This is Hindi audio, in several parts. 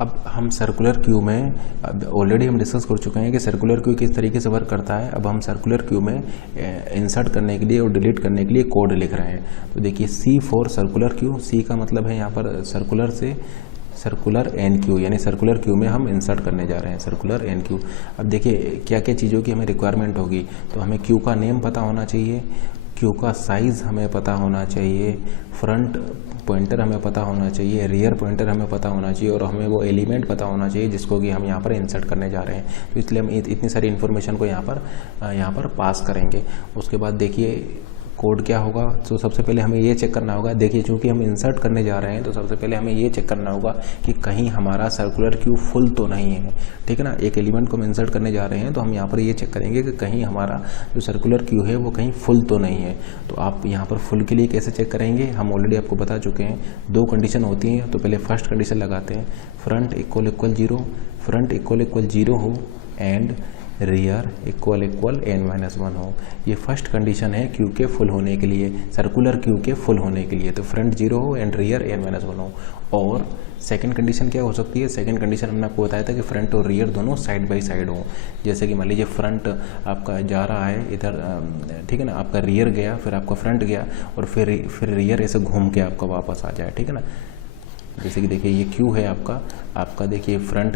अब हम सर्कुलर क्यू में ऑलरेडी हम डिस्कस कर चुके हैं कि सर्कुलर क्यू किस तरीके से वर्क करता है। अब हम सर्कुलर क्यू में इंसर्ट करने के लिए और डिलीट करने के लिए कोड लिख रहे हैं। तो देखिए C for circular queue, C का मतलब है यहाँ पर सर्कुलर से सर्कुलर एन क्यू, यानी सर्कुलर क्यू में हम इंसर्ट करने जा रहे हैं सर्कुलर एन क्यू। अब देखिए क्या क्या चीज़ों की हमें रिक्वायरमेंट होगी। तो हमें क्यू का नेम पता होना चाहिए, क्यू का साइज़ हमें पता होना चाहिए, फ्रंट पॉइंटर हमें पता होना चाहिए, रियर पॉइंटर हमें पता होना चाहिए, और हमें वो एलिमेंट पता होना चाहिए जिसको कि हम यहाँ पर इंसर्ट करने जा रहे हैं। तो इसलिए हम इतनी सारी इन्फॉर्मेशन को यहाँ पर पास करेंगे। उसके बाद देखिए कोड क्या होगा। तो सबसे पहले हमें ये चेक करना होगा, देखिए चूँकि हम इंसर्ट करने जा रहे हैं तो सबसे पहले हमें ये चेक करना होगा कि कहीं हमारा सर्कुलर क्यू फुल तो नहीं है, ठीक है ना। एक एलिमेंट को हम इंसर्ट करने जा रहे हैं तो हम यहाँ पर ये चेक करेंगे कि कहीं हमारा जो सर्कुलर क्यू है वो कहीं फुल तो नहीं है। तो आप यहाँ पर फुल के लिए कैसे चेक करेंगे, हम ऑलरेडी आपको बता चुके हैं। दो कंडीशन होती हैं। तो पहले फर्स्ट कंडीशन लगाते हैं, फ्रंट इक्वल 0, फ्रंट इक्वल 0 हो एंड रियर इक्वल n-1 हो। ये फर्स्ट कंडीशन है क्यू के फुल होने के लिए, सर्कुलर क्यू के फुल होने के लिए। तो फ्रंट 0 हो एंड रियर n-1 हो। और सेकंड कंडीशन क्या हो सकती है, सेकंड कंडीशन हमने आपको बताया था कि फ्रंट और रियर दोनों साइड बाय साइड हो। जैसे कि मान लीजिए फ्रंट आपका जा रहा है इधर, ठीक है ना, आपका रियर गया, फिर आपका फ्रंट गया, और फिर रियर ऐसे घूम के आपका वापस आ जाए, ठीक है ना। जैसे कि देखिए ये क्यू है आपका देखिए फ्रंट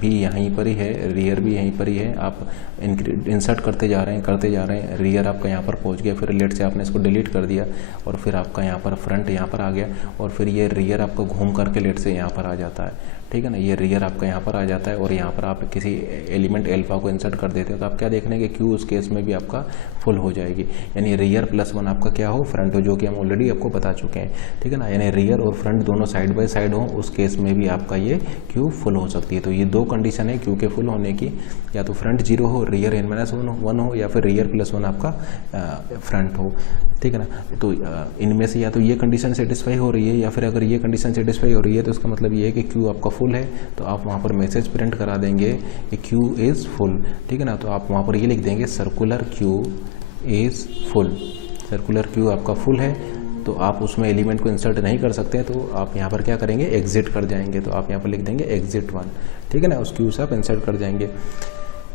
भी यहीं पर ही है, रियर भी यहीं पर ही है। आप इंसर्ट करते जा रहे हैं, रियर आपका यहाँ पर पहुँच गया, फिर लेट से आपने इसको डिलीट कर दिया, और फिर आपका यहाँ पर फ्रंट यहाँ पर आ गया, और फिर ये रियर आपका घूम करके लेट से यहाँ पर आ जाता है, ठीक है ना। ये रियर आपका यहाँ पर आ जाता है, और यहाँ पर आप किसी एलिमेंट एल्फा को इंसर्ट कर देते हो, तो आप क्या देखने कि क्यू उस केस में भी आपका फुल हो जाएगी, यानी रियर +1 आपका क्या हो, फ्रंट हो, जो कि हम ऑलरेडी आपको बता चुके हैं, ठीक है ना। यानी रियर और फ्रंट दोनों साइड बाय साइड हो, उस केस में भी आपका ये क्यू फुल हो सकती है। तो ये दो कंडीशन है क्यू के फुल होने की, या तो फ्रंट 0 हो, रियर n-1 हो, या फिर रियर +1 आपका फ्रंट हो, ठीक है ना। तो इनमें से या तो ये कंडीशन सेटिस्फाई हो रही है, या फिर अगर ये कंडीशन सेटिस्फाई हो रही है तो उसका मतलब ये है कि क्यू आपका फुल है। तो आप वहाँ पर मैसेज प्रिंट करा देंगे कि क्यू इज़ फुल, ठीक है ना। तो आप वहाँ पर ये लिख देंगे circular queue is full, circular queue आपका फुल है। तो आप उसमें एलिमेंट को इंसर्ट नहीं कर सकते, तो आप यहाँ पर क्या करेंगे, एग्जिट कर जाएंगे। तो आप यहाँ पर लिख देंगे एग्जिट 1, ठीक है ना, उस क्यू से आप इंसर्ट कर जाएंगे।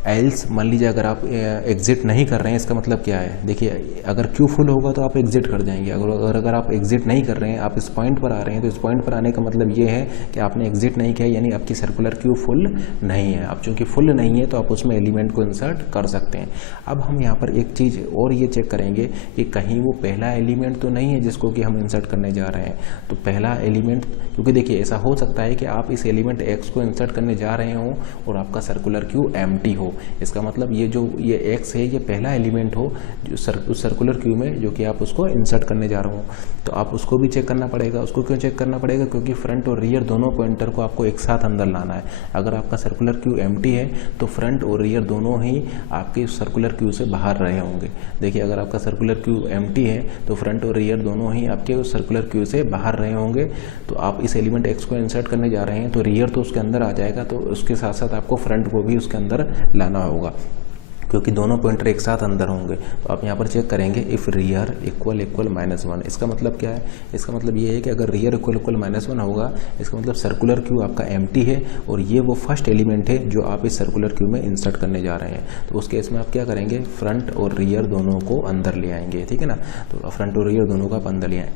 एल्स मान लीजिए अगर आप एग्जिट नहीं कर रहे हैं, इसका मतलब क्या है, देखिए अगर क्यू फुल होगा तो आप एग्जिट कर जाएंगे। अगर आप एग्जिट नहीं कर रहे हैं, आप इस पॉइंट पर आ रहे हैं, तो इस पॉइंट पर आने का मतलब ये है कि आपने एग्जिट नहीं किया, यानी आपकी सर्कुलर क्यू फुल नहीं है। अब चूंकि फुल नहीं है तो आप उसमें एलिमेंट को इंसर्ट कर सकते हैं। अब हम यहाँ पर एक चीज़ और ये चेक करेंगे कि कहीं वो पहला एलिमेंट तो नहीं है जिसको कि हम इंसर्ट करने जा रहे हैं। तो पहला एलिमेंट, क्योंकि देखिए ऐसा हो सकता है कि आप इस एलिमेंट एक्स को इंसर्ट करने जा रहे हो और आपका सर्कुलर क्यू एम्प्टी हो। इसका मतलब ये एक्स है, ये पहला एलिमेंट हो जो उस सर्कुलर क्यू में, जो कि आप उसको इंसर्ट करने जा रहे हो। तो आप उसको भी चेक करना पड़ेगा। उसको क्यों चेक करना पड़ेगा, क्योंकि फ्रंट और रियर दोनों पॉइंटर को आपको एक साथ अंदर लाना है। अगर आपका सर्कुलर क्यू एम्प्टी है तो फ्रंट और रियर दोनों ही आपके सर्कुलर क्यू से बाहर रहे होंगे। देखिए अगर आपका सर्कुलर क्यू एम्प्टी है तो फ्रंट और रियर दोनों ही आपके उस सर्कुलर क्यू से बाहर रहे होंगे। तो आप इस एलिमेंट एक्स को इंसर्ट करने जा रहे हैं तो रियर तो उसके अंदर आ जाएगा, तो उसके साथ साथ आपको फ्रंट को भी उसके अंदर लाना होगा, क्योंकि दोनों पॉइंटर एक साथ अंदर होंगे। तो आप यहाँ पर चेक करेंगे इफ़ रियर इक्वल -1। इसका मतलब क्या है, इसका मतलब ये है कि अगर रियर इक्वल -1 होगा, इसका मतलब सर्कुलर क्यू आपका एम्प्टी है और ये वो फर्स्ट एलिमेंट है जो आप इस सर्कुलर क्यू में इंसर्ट करने जा रहे हैं। तो उस केस में आप क्या करेंगे, फ्रंट और रियर दोनों को अंदर ले आएंगे, ठीक है ना। तो फ्रंट और रियर दोनों को आप अंदर ले आए।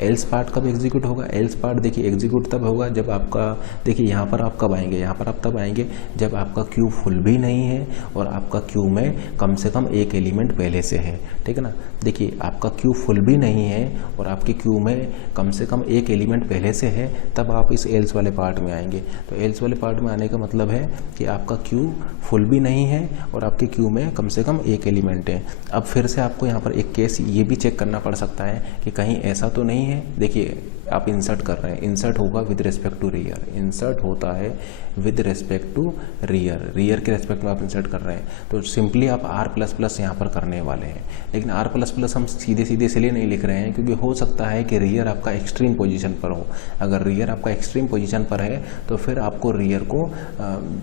एल्स पार्ट कब एग्जीक्यूट होगा, एल्स पार्ट देखिए एग्जीक्यूट तब होगा जब आपका, देखिए यहाँ पर आप कब आएंगे, यहाँ पर आप तब आएंगे जब आपका क्यू फुल भी नहीं है और आपका क्यू में कम से कम एक एलिमेंट पहले से है, ठीक है ना। देखिए आपका क्यू फुल भी नहीं है और आपके क्यू में कम से कम एक एलिमेंट पहले से है, तब आप इस एल्स वाले पार्ट में आएंगे। तो एल्स वाले पार्ट में आने का मतलब है कि आपका क्यू फुल भी नहीं है और आपके क्यू में कम से कम एक एलिमेंट है। अब फिर से आपको यहाँ पर एक केस ये भी चेक करना पड़ सकता है कि कहीं ऐसा तो नहीं है, देखिए आप इंसर्ट कर रहे हैं, इंसर्ट होगा with respect to rear, insert होता है with respect to rear, rear के रिस्पेक्ट में आप इंसर्ट कर रहे हैं। तो सिंपली आप r++ यहाँ पर करने वाले हैं, लेकिन r++ हम सीधे सीधे इसलिए नहीं लिख रहे हैं क्योंकि हो सकता है कि रियर आपका एक्सट्रीम पोजीशन पर हो। अगर रियर आपका एक्सट्रीम पोजीशन पर है तो फिर आपको रियर को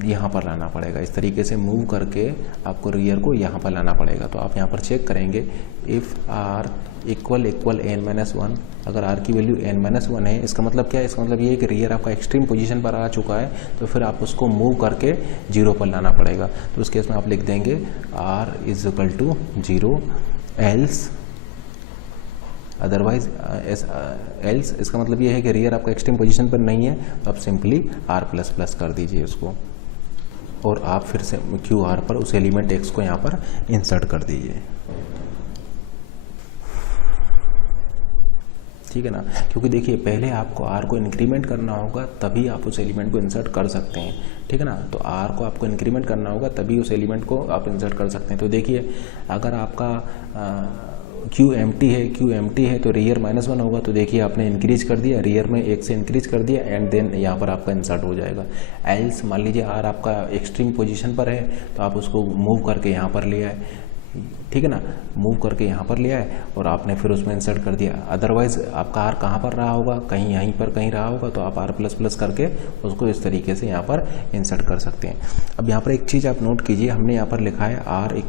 यहाँ पर लाना पड़ेगा, इस तरीके से मूव करके आपको रियर को यहाँ पर लाना पड़ेगा। तो आप यहाँ पर चेक करेंगे इफ़ r इक्वल n-1। अगर r की वैल्यू n-1 है, इसका मतलब क्या है? इसका मतलब ये है कि रियर आपका एक्सट्रीम पोजीशन पर आ चुका है, तो फिर आप उसको मूव करके 0 पर लाना पड़ेगा। तो उस केस में आप लिख देंगे r = 0 एल्स अदरवाइज एल्स। इसका मतलब ये है कि रियर आपका एक्सट्रीम पोजीशन पर नहीं है, तो आप सिंपली r++ कर दीजिए उसको, और आप फिर से QR पर उस एलिमेंट x को यहाँ पर इंसर्ट कर दीजिए। ठीक है ना, क्योंकि देखिए पहले आपको r को इंक्रीमेंट करना होगा, तभी आप उस एलिमेंट को इंसर्ट कर सकते हैं। ठीक है ना, तो r को आपको इंक्रीमेंट करना होगा, तभी उस एलिमेंट को आप इंसर्ट कर सकते हैं। तो देखिए अगर आपका Q एम्प्टी है तो रियर -1 होगा, तो देखिए आपने इंक्रीज कर दिया, रियर में 1 से इंक्रीज कर दिया, एंड देन यहाँ पर आपका इंसर्ट हो जाएगा। एल्स मान लीजिए r आपका एक्सट्रीम पोजीशन पर है, तो आप उसको मूव करके यहाँ पर ले आए। ठीक है ना, मूव करके यहाँ पर ले आए और आपने फिर उसमें इंसर्ट कर दिया। अदरवाइज आपका r कहाँ पर रहा होगा? कहीं यहीं पर कहीं रहा होगा, तो आप r++ करके उसको इस तरीके से यहाँ पर इंसर्ट कर सकते हैं। अब यहाँ पर एक चीज़ आप नोट कीजिए, हमने यहाँ पर लिखा है r =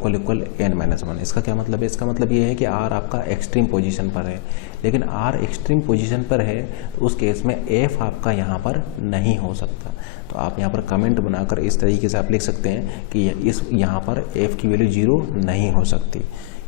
n-1। इसका क्या मतलब है? इसका मतलब ये है कि r आपका एक्सट्रीम पोजीशन पर है, लेकिन r एक्सट्रीम पोजीशन पर है तो उस केस में f आपका यहाँ पर नहीं हो सकता। तो आप यहाँ पर कमेंट बनाकर इस तरीके से आप लिख सकते हैं कि यहाँ पर f की वैल्यू 0 नहीं हो सकती।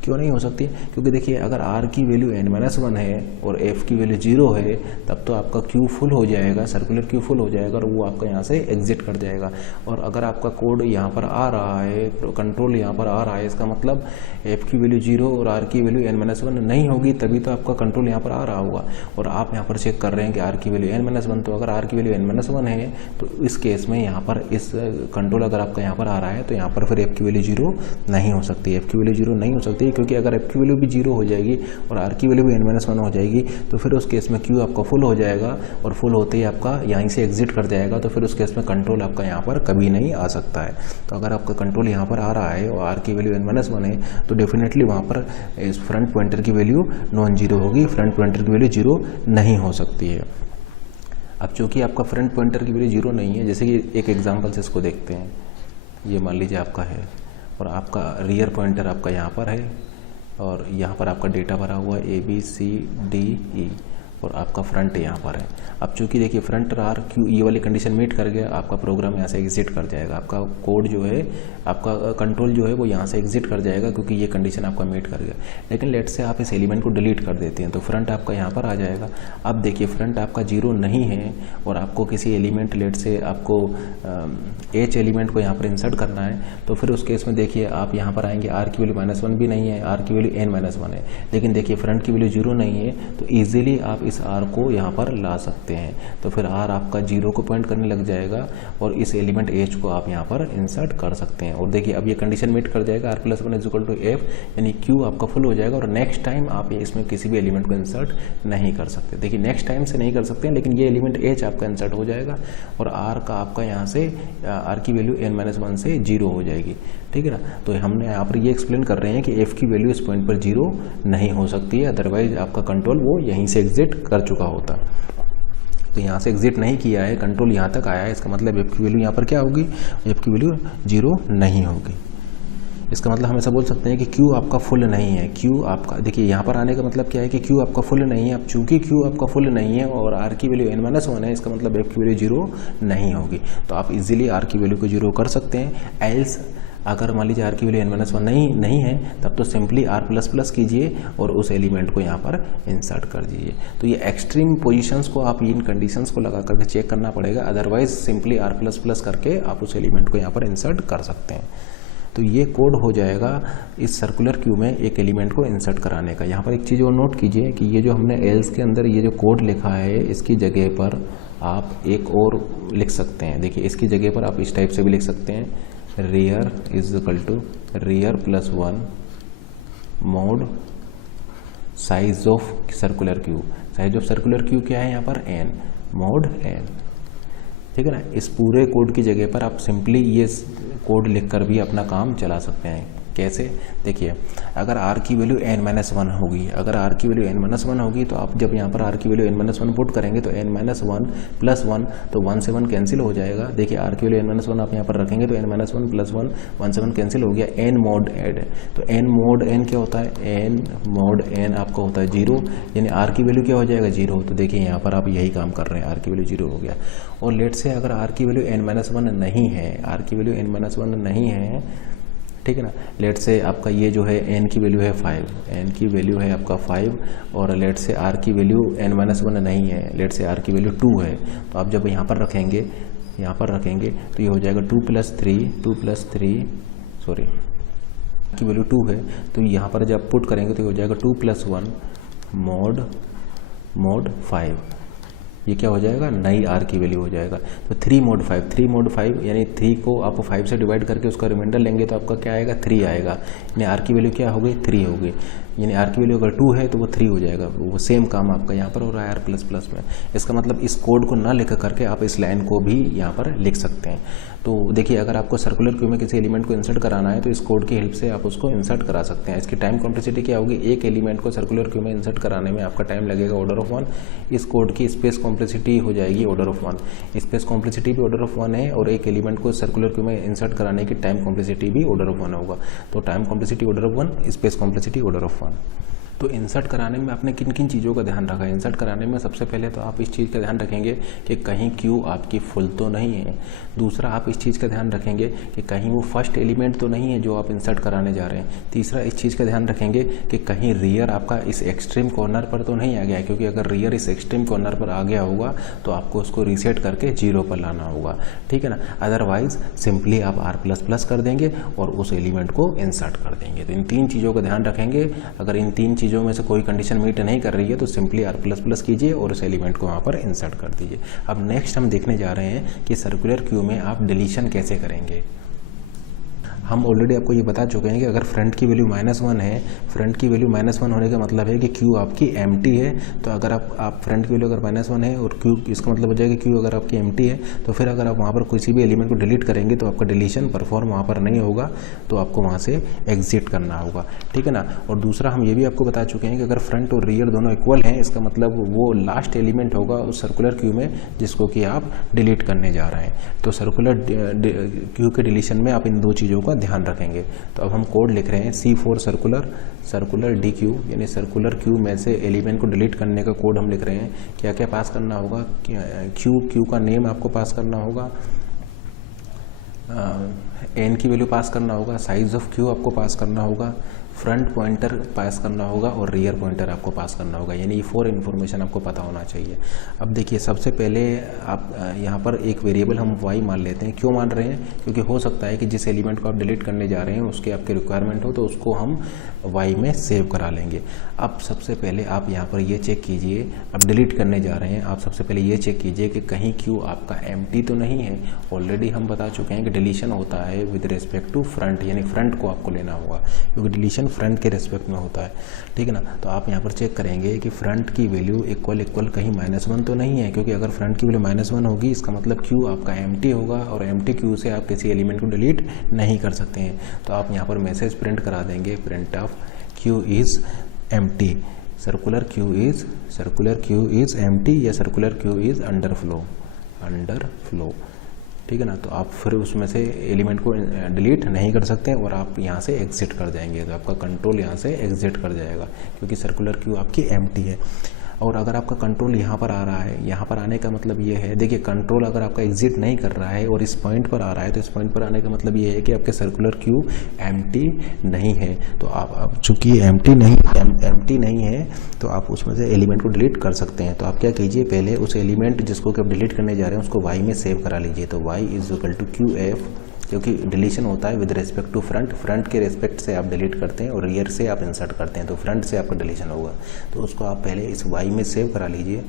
क्यों नहीं हो सकती? क्योंकि देखिए अगर r की वैल्यू n-1 है और f की वैल्यू 0 है, तब तो आपका Q फुल हो जाएगा, सर्कुलर Q फुल हो जाएगा और वो आपका यहाँ से एग्जिट कर जाएगा। और अगर आपका कोड यहाँ पर आ रहा है, कंट्रोल यहाँ पर आ रहा है, इसका मतलब f की वैल्यू 0 और r की वैल्यू n-1 नहीं होगी, तभी तो आपका कंट्रोल यहाँ पर आ रहा होगा। और आप यहाँ पर चेक कर रहे हैं कि r की वैल्यू n-1, तो अगर r की वैल्यू n-1 है तो इस केस में यहाँ पर इस कंट्रोल अगर आपका यहाँ पर आ रहा है, तो यहाँ पर फिर f की वैल्यू 0 नहीं हो सकती। f की वैल्यू 0 नहीं हो सकती, क्योंकि अगर f की वैल्यू भी 0 हो जाएगी और r की वैल्यू भी n-1 हो जाएगी, तो फिर उस केस में Q आपका फुल हो जाएगा और फुल होते ही आपका यहीं से एग्जिट कर जाएगा। तो फिर उस केस में कंट्रोल आपका यहाँ पर कभी नहीं आ सकता है। तो अगर आपका कंट्रोल यहाँ पर आ रहा है और r की वैल्यू n-1 है, तो डेफिनेटली वहाँ पर इस फ्रंट पॉइंटर की वैल्यू नॉन जीरो होगी, फ्रंट पॉइंटर की वैल्यू 0 नहीं हो सकती है। अब चूँकि आपका फ्रंट पॉइंटर की वैल्यू 0 नहीं है, जैसे कि एक एग्जाम्पल से इसको देखते हैं, ये मान लीजिए आपका है और आपका रियर पॉइंटर आपका यहाँ पर है और यहाँ पर आपका डेटा भरा हुआ है ABCDE और आपका फ्रंट यहाँ पर है। अब चूँकि देखिए फ्रंट R Q ये वाली कंडीशन मीट कर गया, आपका प्रोग्राम यहाँ से एग्जिट कर जाएगा, आपका कोड जो है, आपका कंट्रोल जो है वो यहाँ से एग्जिट कर जाएगा, क्योंकि ये कंडीशन आपका मीट कर गया। लेकिन लेट से आप इस एलिमेंट को डिलीट कर देते हैं, तो फ्रंट आपका यहाँ पर आ जाएगा। अब देखिए फ्रंट आपका 0 नहीं है और आपको किसी एलिमेंट, लेट से आपको H एलिमेंट को यहाँ पर इंसर्ट करना है, तो फिर उस केस में देखिए आप यहाँ पर आएंगे, R की वैल्यू -1 भी नहीं है, R की वैल्यू n-1 है, लेकिन देखिए फ्रंट की वैल्यू 0 नहीं है, तो ईजिली आप इस R को यहाँ पर ला सकते हैं। तो फिर R आपका 0 को पॉइंट करने लग जाएगा और इस एलिमेंट H को आप यहाँ पर इंसर्ट कर सकते हैं। और देखिए अब ये कंडीशन मीट कर जाएगा, R+1 = F, यानी Q आपका फुल हो जाएगा और नेक्स्ट टाइम आप इसमें किसी भी एलिमेंट को इंसर्ट नहीं कर सकते। देखिए नेक्स्ट टाइम से नहीं कर सकते हैं, लेकिन ये एलिमेंट H आपका इंसर्ट हो जाएगा और R का आपका यहाँ से R की वैल्यू n-1 से 0 हो जाएगी। ठीक है ना, तो हमने यहाँ पर ये एक्सप्लेन कर रहे हैं कि f की वैल्यू इस पॉइंट पर 0 नहीं हो सकती है, अदरवाइज आपका कंट्रोल वो यहीं से एग्जिट कर चुका होता। तो यहाँ से एग्जिट नहीं किया है, कंट्रोल यहाँ तक आया है, इसका मतलब f की वैल्यू यहाँ पर क्या होगी? f की वैल्यू 0 नहीं होगी। इसका मतलब हम ऐसा बोल सकते हैं कि Q आपका फुल नहीं है। Q आपका, देखिए यहाँ पर आने का मतलब क्या है कि Q आपका फुल नहीं है। अब चूंकि Q आपका फुल नहीं है और R की वैल्यू n-1 है, इसका मतलब f की वैल्यू 0 नहीं होगी। तो आप इजीली R की वैल्यू को 0 कर सकते हैं। एल्स अगर मान लीजिए R की वैल्यू n-1 नहीं है, तब तो सिंपली R++ कीजिए और उस एलिमेंट को यहाँ पर इंसर्ट कर दीजिए। तो ये एक्सट्रीम पोजीशंस को आप इन कंडीशंस को लगा करके चेक करना पड़ेगा, अदरवाइज सिंपली R++ करके आप उस एलिमेंट को यहाँ पर इंसर्ट कर सकते हैं। तो ये कोड हो जाएगा इस सर्कुलर क्यू में एक एलिमेंट को इंसर्ट कराने का। यहाँ पर एक चीज़ और नोट कीजिए कि ये जो हमने एल्स के अंदर ये जो कोड लिखा है, इसकी जगह पर आप एक और लिख सकते हैं। देखिए इसकी जगह पर आप इस टाइप से भी लिख सकते हैं, rear = rear +1 mod size of circular queue. Size of circular queue क्या है यहाँ पर? n, mod n। ठीक है ना, इस पूरे कोड की जगह पर आप सिंपली ये कोड लिखकर भी अपना काम चला सकते हैं। कैसे? देखिए, अगर r की वैल्यू n-1 होगी, अगर r की वैल्यू n-1 होगी तो आप जब यहाँ पर r की वैल्यू n-1 पुट करेंगे तो n-1 प्लस 1, तो 1 से 1 कैंसिल हो जाएगा। देखिए r की वैल्यू n-1 आप यहाँ पर रखेंगे तो n-1 प्लस 1 से 1 कैंसिल हो गया। n mod n, तो n mod n क्या होता है? n mod n आपका होता है 0, यानी r की वैल्यू क्या हो जाएगा? 0। तो देखिए यहाँ पर आप यही काम कर रहे हैं, r की वैल्यू 0 हो गया। और लेट से अगर r की वैल्यू n-1 नहीं है, r की वैल्यू n-1 नहीं है, ठीक है ना, लेट से आपका ये जो है n की वैल्यू है 5, n की वैल्यू है आपका 5, और लेट से r की वैल्यू n-1 नहीं है, लेट से r की वैल्यू 2 है। तो आप जब यहाँ पर रखेंगे तो ये हो जाएगा 2 + 3 सॉरी की वैल्यू 2 है, तो यहाँ पर जब पुट करेंगे तो ये हो जाएगा 2 + 1 mod 5, ये क्या हो जाएगा? नई r की वैल्यू हो जाएगा। तो 3 mod 5 यानी 3 को आप 5 से डिवाइड करके उसका रिमाइंडर लेंगे तो आपका क्या आएगा? 3 आएगा, यानी r की वैल्यू क्या हो गई? 3 हो गई, यानी r की वैल्यू अगर 2 है तो वो 3 हो जाएगा। वो सेम काम आपका यहाँ पर हो रहा है r++ में। इसका मतलब इस कोड को ना लिख करके आप इस लाइन को भी यहाँ पर लिख सकते हैं। तो देखिए, अगर आपको सर्कुलर क्यू में किसी एलिमेंट को इंसर्ट कराना है तो इस कोड की हेल्प से आप उसको इंसर्ट करा सकते हैं। इसकी टाइम कॉम्प्लेक्सिटी क्या होगी? एक एलिमेंट को सर्कुलर क्यू में इंसर्ट कराने में आपका टाइम लगेगा ऑर्डर ऑफ 1। इस कोड की स्पेस कॉम्प्लेक्सिटी हो जाएगी ऑर्डर ऑफ 1। स्पेस कॉम्प्लेक्सिटी भी ऑर्डर ऑफ 1 है, और एक एलिमेंट को सर्कुलर क्यू में इंसर्ट कराने की टाइम कॉम्प्लेक्सिटी भी ऑर्डर ऑफ 1 होगा। तो time complexity order of 1, space complexity order of 1। तो इंसर्ट कराने में आपने किन किन चीज़ों का ध्यान रखा है? इंसर्ट कराने में सबसे पहले तो आप इस चीज़ का ध्यान रखेंगे कि कहीं क्यू आपकी फुल तो नहीं है। दूसरा, आप इस चीज़ का ध्यान रखेंगे कि कहीं वो फर्स्ट एलिमेंट तो नहीं है जो आप इंसर्ट कराने जा रहे हैं। तीसरा, इस चीज़ का ध्यान रखेंगे कि कहीं रियर आपका इस एक्सट्रीम कॉर्नर पर तो नहीं आ गया है, क्योंकि अगर रियर इस एक्सट्रीम कॉर्नर पर आ गया होगा तो आपको उसको रीसेट करके 0 पर लाना होगा, ठीक है ना। अदरवाइज सिंपली आप r++ कर देंगे और उस एलिमेंट को इंसर्ट कर देंगे। तो इन 3 चीज़ों का ध्यान रखेंगे। अगर इन 3 चीज़ों में से कोई कंडीशन मीट नहीं कर रही है तो सिंपली r++ कीजिए और उस एलिमेंट को वहाँ पर इंसर्ट कर दीजिए। अब नेक्स्ट हम देखने जा रहे हैं कि सर्कुलर क्यू में आप डिलीशन कैसे करेंगे। हम ऑलरेडी आपको ये बता चुके हैं कि अगर फ्रंट की वैल्यू -1 है, फ्रंट की वैल्यू -1 होने का मतलब है कि क्यू आपकी एम्प्टी है। तो अगर आप फ्रंट की वैल्यू अगर -1 है और क्यू, इसका मतलब हो जाएगा क्यू अगर आपकी एम्प्टी है, तो फिर अगर आप वहाँ पर किसी भी एलिमेंट को डिलीट करेंगे तो आपका डिलीशन परफॉर्म वहाँ पर नहीं होगा, तो आपको वहाँ से एग्जिट करना होगा, ठीक है ना। और दूसरा, हम ये भी आपको बता चुके हैं कि अगर फ्रंट और रियर दोनों इक्वल हैं, इसका मतलब वो लास्ट एलिमेंट होगा उस सर्कुलर क्यू में जिसको कि आप डिलीट करने जा रहे हैं। तो सर्कुलर क्यू के डिलीशन में आप इन 2 चीज़ों का ध्यान रखेंगे। तो अब हम कोड लिख रहे हैं C4 सर्कुलर DQ, यानी सर्कुलर क्यू में से एलिमेंट को डिलीट करने का कोड हम लिख रहे हैं। क्या क्या पास करना होगा? क्यू का नेम आपको पास करना होगा, n की वैल्यू पास करना होगा, साइज ऑफ क्यू आपको पास करना होगा, फ्रंट पॉइंटर पास करना होगा और रियर पॉइंटर आपको पास करना होगा। यानी ये 4 इन्फॉर्मेशन आपको पता होना चाहिए। अब देखिए, सबसे पहले आप यहाँ पर एक वेरिएबल हम y मान लेते हैं। क्यों मान रहे हैं? क्योंकि हो सकता है कि जिस एलिमेंट को आप डिलीट करने जा रहे हैं उसके आपके रिक्वायरमेंट हो, तो उसको हम y में सेव करा लेंगे। अब सबसे पहले आप यहाँ पर ये चेक कीजिए, अब डिलीट करने जा रहे हैं, आप सबसे पहले ये चेक कीजिए कि कहीं क्यू आपका एम्प्टी तो नहीं है। ऑलरेडी हम बता चुके हैं कि डिलीशन होता है विद रिस्पेक्ट टू फ्रंट, यानी फ्रंट को आपको लेना होगा, क्योंकि डिलीशन फ्रंट के रेस्पेक्ट में होता है, ठीक है ना। तो आप यहाँ पर चेक करेंगे कि फ्रंट की वैल्यू इक्वल कहीं -1 तो नहीं है, क्योंकि अगर फ्रंट की वैल्यू -1 होगी इसका मतलब क्यू आपका एम्प्टी होगा, और एम्प्टी क्यू से आप किसी एलिमेंट को डिलीट नहीं कर सकते हैं। तो आप यहाँ पर मैसेज प्रिंट करा देंगे, print of queue is empty, circular queue is empty, या circular queue is underflow, ठीक है ना। तो आप फिर उसमें से एलिमेंट को डिलीट नहीं कर सकते और आप यहाँ से एग्जिट कर जाएंगे। तो आपका कंट्रोल यहाँ से एग्जिट कर जाएगा, क्योंकि सर्कुलर क्यू आपकी एम्प्टी है। और अगर आपका कंट्रोल यहाँ पर आ रहा है, यहाँ पर आने का मतलब ये है, देखिए कंट्रोल अगर आपका एग्जिट नहीं कर रहा है और इस पॉइंट पर आ रहा है, तो इस पॉइंट पर आने का मतलब ये है कि आपके सर्कुलर क्यू एम्प्टी नहीं है। तो आप चूँकि एम्प्टी नहीं है तो आप उसमें से एलिमेंट को डिलीट कर सकते हैं। तो आप क्या कीजिए, पहले उस एलिमेंट जिसको कि आप डिलीट करने जा रहे हैं उसको y में सेव करा लीजिए। तो y = QF, क्योंकि डिलीशन होता है विद रिस्पेक्ट टू फ्रंट के रिस्पेक्ट से आप डिलीट करते हैं और रियर से आप इंसर्ट करते हैं, तो फ्रंट से आपका डिलीशन होगा। तो उसको आप पहले इस y में सेव करा लीजिए।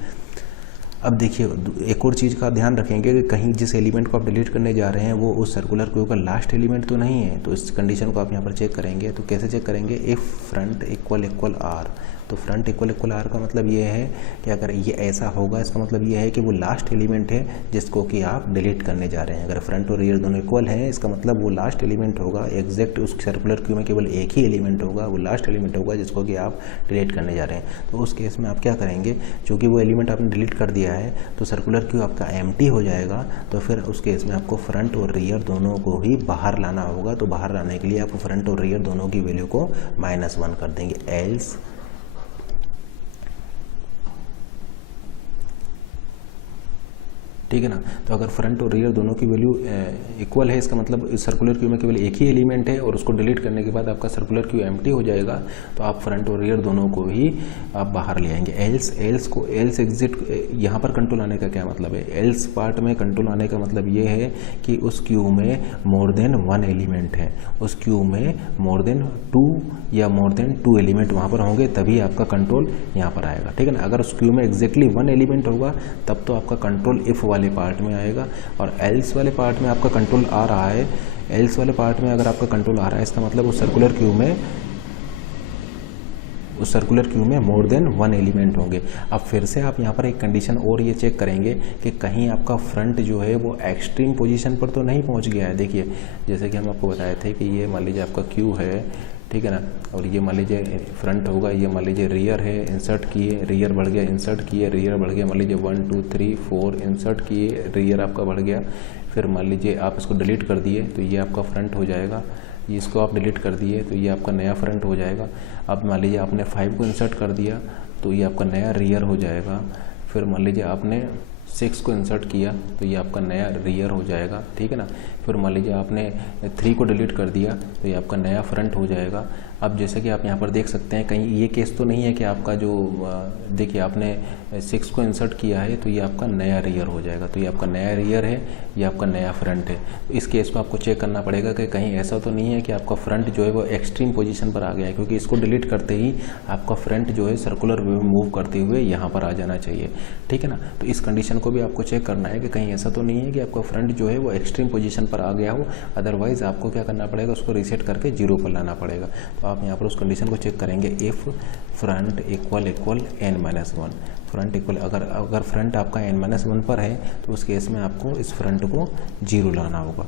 अब देखिए, एक और चीज़ का ध्यान रखेंगे कि कहीं जिस एलिमेंट को आप डिलीट करने जा रहे हैं वो उस सर्कुलर क्यू का लास्ट एलिमेंट तो नहीं है। तो इस कंडीशन को आप यहाँ पर चेक करेंगे। तो कैसे चेक करेंगे? इफ़ फ्रंट इक्वल R, तो फ्रंट इक्वल इक्वल आर का मतलब ये है कि अगर ये ऐसा होगा इसका मतलब ये है कि वो लास्ट एलिमेंट है जिसको कि आप डिलीट करने जा रहे हैं। अगर फ्रंट और रियर दोनों इक्वल हैं इसका मतलब वो लास्ट एलिमेंट होगा, एग्जैक्ट उस सर्कुलर क्यू में केवल एक ही एलिमेंट होगा, वो लास्ट एलिमेंट होगा जिसको कि आप डिलीट करने जा रहे हैं। तो उस केस में आप क्या करेंगे, चूँकि वो एलिमेंट आपने डिलीट कर दिया है तो सर्कुलर क्यू आपका एम्प्टी हो जाएगा। तो फिर उस केस में आपको फ्रंट और रियर दोनों को ही बाहर लाना होगा। तो बाहर लाने के लिए आपको फ्रंट और रियर दोनों की वैल्यू को -1 कर देंगे। एल्स ठीक है ना। तो अगर फ्रंट और रियर दोनों की वैल्यू इक्वल है इसका मतलब सर्कुलर क्यू में केवल एक ही एलिमेंट है और उसको डिलीट करने के बाद आपका सर्कुलर क्यू एम्प्टी हो जाएगा। तो आप फ्रंट और रियर दोनों को ही आप बाहर ले आएंगे। एल्स एग्जिट यहाँ पर कंट्रोल आने का क्या मतलब है, एल्स पार्ट में कंट्रोल आने का मतलब ये है कि उस क्यू में मोर देन 1 एलिमेंट है, उस क्यू में मोर देन 2 या मोर देन 2 एलिमेंट वहाँ पर होंगे तभी आपका कंट्रोल यहाँ पर आएगा। ठीक है ना। अगर उस क्यू में एग्जैक्टली 1 एलिमेंट होगा तब तो आपका कंट्रोल इफ वाले पार्ट में आएगा। और एल्स वाले पार्ट में आपका कंट्रोल आ रहा है, एल्स वाले पार्ट में अगर आपका कंट्रोल आ रहा है इसका मतलब उस सर्कुलर क्यू में मोर देन 1 एलिमेंट होंगे। अब फिर से आप यहाँ पर एक कंडीशन और ये चेक करेंगे कि कहीं आपका फ्रंट जो है वो एक्सट्रीम पोजीशन पर तो नहीं पहुँच गया है। देखिए जैसे कि हम आपको बताए थे कि ये मान लीजिए आपका क्यू है, ठीक है ना, और ये मान लीजिए फ्रंट होगा, ये मान लीजिए रियर है, इंसर्ट किए, रियर बढ़ गया, इंसर्ट किए, रियर बढ़ गया, मान लीजिए 1 2 3 4 इंसर्ट किए, रियर आपका बढ़ गया। फिर मान लीजिए आप इसको डिलीट कर दिए तो ये आपका फ्रंट हो जाएगा, इसको आप डिलीट कर दिए तो ये आपका नया फ्रंट हो जाएगा। अब मान लीजिए आपने 5 को इंसर्ट कर दिया तो ये आपका नया रियर हो जाएगा। फिर मान लीजिए आपने 6 को इंसर्ट किया तो ये आपका नया रियर हो जाएगा। ठीक है ना। फिर मान लीजिए आपने 3 को डिलीट कर दिया तो ये आपका नया फ्रंट हो जाएगा। अब जैसे कि आप यहाँ पर देख सकते हैं कहीं ये केस तो नहीं है कि आपका जो देखिए आपने 6 को इंसर्ट किया है तो ये आपका नया रियर हो जाएगा। तो ये आपका नया रियर है, ये आपका नया फ्रंट है। तो इस केस को आपको चेक करना पड़ेगा कि कहीं ऐसा तो नहीं है कि आपका फ्रंट जो है वो एक्सट्रीम पोजीशन पर आ गया है, क्योंकि इसको डिलीट करते ही आपका फ्रंट जो है सर्कुलर वे में मूव करते हुए यहाँ पर आ जाना चाहिए। ठीक है ना। तो इस कंडीशन को भी आपको चेक करना है कि कहीं ऐसा तो नहीं है कि आपका फ्रंट जो है वो एक्सट्रीम पोजीशन पर आ गया हो, अदरवाइज आपको क्या करना पड़ेगा, उसको रीसेट करके 0 पर लाना पड़ेगा। तो आप यहाँ पर उस कंडीशन को चेक करेंगे, if front equal n-1, front equal अगर फ्रंट आपका n-1 पर है तो उस केस में आपको इस फ्रंट को 0 लाना होगा।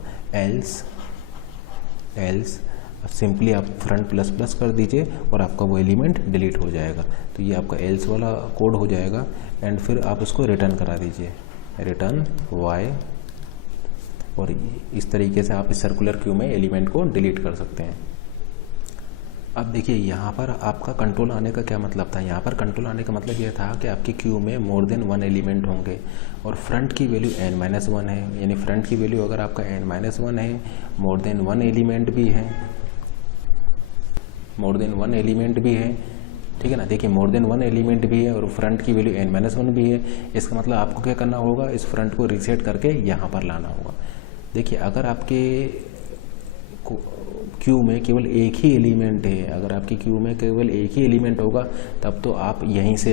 एल्स सिंपली आप फ्रंट ++ कर दीजिए और आपका वो एलिमेंट डिलीट हो जाएगा। तो ये आपका एल्स वाला कोड हो जाएगा एंड फिर आप उसको रिटर्न करा दीजिए, रिटर्न y, और इस तरीके से आप इस सर्कुलर क्यू में एलिमेंट को डिलीट कर सकते हैं। अब देखिए यहाँ पर आपका कंट्रोल आने का क्या मतलब था, यहाँ पर कंट्रोल आने का मतलब यह था कि आपकी क्यू में मोर देन 1 एलिमेंट होंगे और फ्रंट की वैल्यू n-1 है, यानी फ्रंट की वैल्यू अगर आपका n-1 है, मोर देन 1 एलिमेंट भी है, मोर देन 1 एलिमेंट भी है। ठीक है ना। देखिए मोर देन 1 एलिमेंट भी है और फ्रंट की वैल्यू n-1 भी है। इसका मतलब आपको क्या करना होगा, इस फ्रंट को रीसेट करके यहाँ पर लाना होगा। देखिए अगर आपके क्यू में केवल एक ही एलिमेंट है, अगर आपकी क्यू में केवल एक ही एलिमेंट होगा तब तो आप यहीं से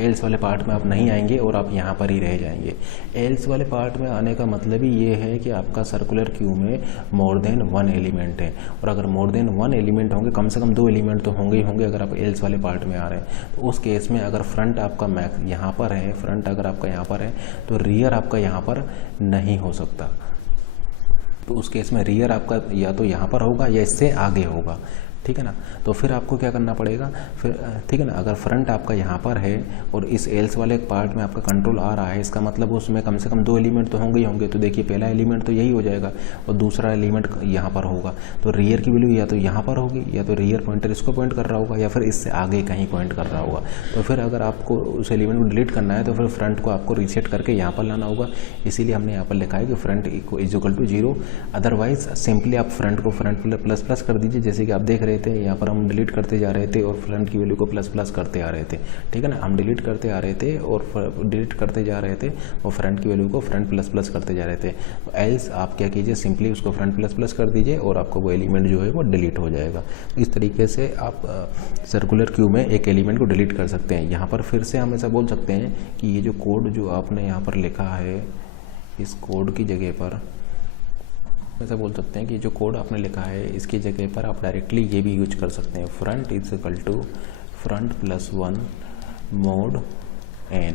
एल्स वाले पार्ट में आप नहीं आएंगे और आप यहाँ पर ही रह जाएंगे। एल्स वाले पार्ट में आने का मतलब ही ये है कि आपका सर्कुलर क्यू में मोर देन 1 एलिमेंट है, और अगर मोर देन 1 एलिमेंट होंगे, कम से कम 2 एलिमेंट तो होंगे ही होंगे अगर आप एल्स वाले पार्ट में आ रहे हैं। तो उस केस में अगर फ्रंट आपका मैक्स यहाँ पर है, फ्रंट अगर आपका यहाँ पर है तो रियर आपका यहाँ पर नहीं हो सकता। तो उस केस में रियर आपका या तो यहाँ पर होगा या इससे आगे होगा। ठीक है ना। तो फिर आपको क्या करना पड़ेगा, फिर ठीक है ना, अगर फ्रंट आपका यहाँ पर है और इस एल्स वाले पार्ट में आपका कंट्रोल आ रहा है, इसका मतलब उसमें कम से कम 2 एलिमेंट तो होंगे ही होंगे। तो देखिए पहला एलिमेंट तो यही हो जाएगा और दूसरा एलिमेंट यहाँ पर होगा। तो रियर की वैल्यू या तो यहाँ पर होगी या तो रियर पॉइंटर इसको पॉइंट कर रहा होगा या फिर इससे आगे कहीं पॉइंट कर रहा होगा। तो फिर अगर आपको उस एलिमेंट को डिलीट करना है तो फिर फ्रंट को आपको रीसेट करके यहाँ पर लाना होगा। इसीलिए हमने यहाँ पर लिखा है कि फ्रंट = 0। अदरवाइज सिंपली आप फ्रंट को फ्रंट ++ कर दीजिए, जैसे कि आप देख रहे थे यहाँ पर हम डिलीट करते जा रहे थे और फ्रंट की वैल्यू को ++ करते आ रहे थे। ठीक है ना। हम डिलीट करते आ रहे थे और डिलीट करते जा रहे थे और फ्रंट की वैल्यू को फ्रंट ++ करते जा रहे थे। तो एल्स आप क्या कीजिए, सिंपली उसको फ्रंट ++ कर दीजिए और आपको वो एलिमेंट जो है वो डिलीट हो जाएगा। इस तरीके से आप सर्कुलर क्यू में एक एलिमेंट को डिलीट कर सकते हैं। यहाँ पर फिर से हम ऐसा बोल सकते हैं कि ये जो कोड जो आपने यहाँ पर लिखा है, इस कोड की जगह पर ऐसा बोल सकते हैं कि जो कोड आपने लिखा है इसकी जगह पर आप डायरेक्टली ये भी यूज कर सकते हैं, front = front plus 1 mode n।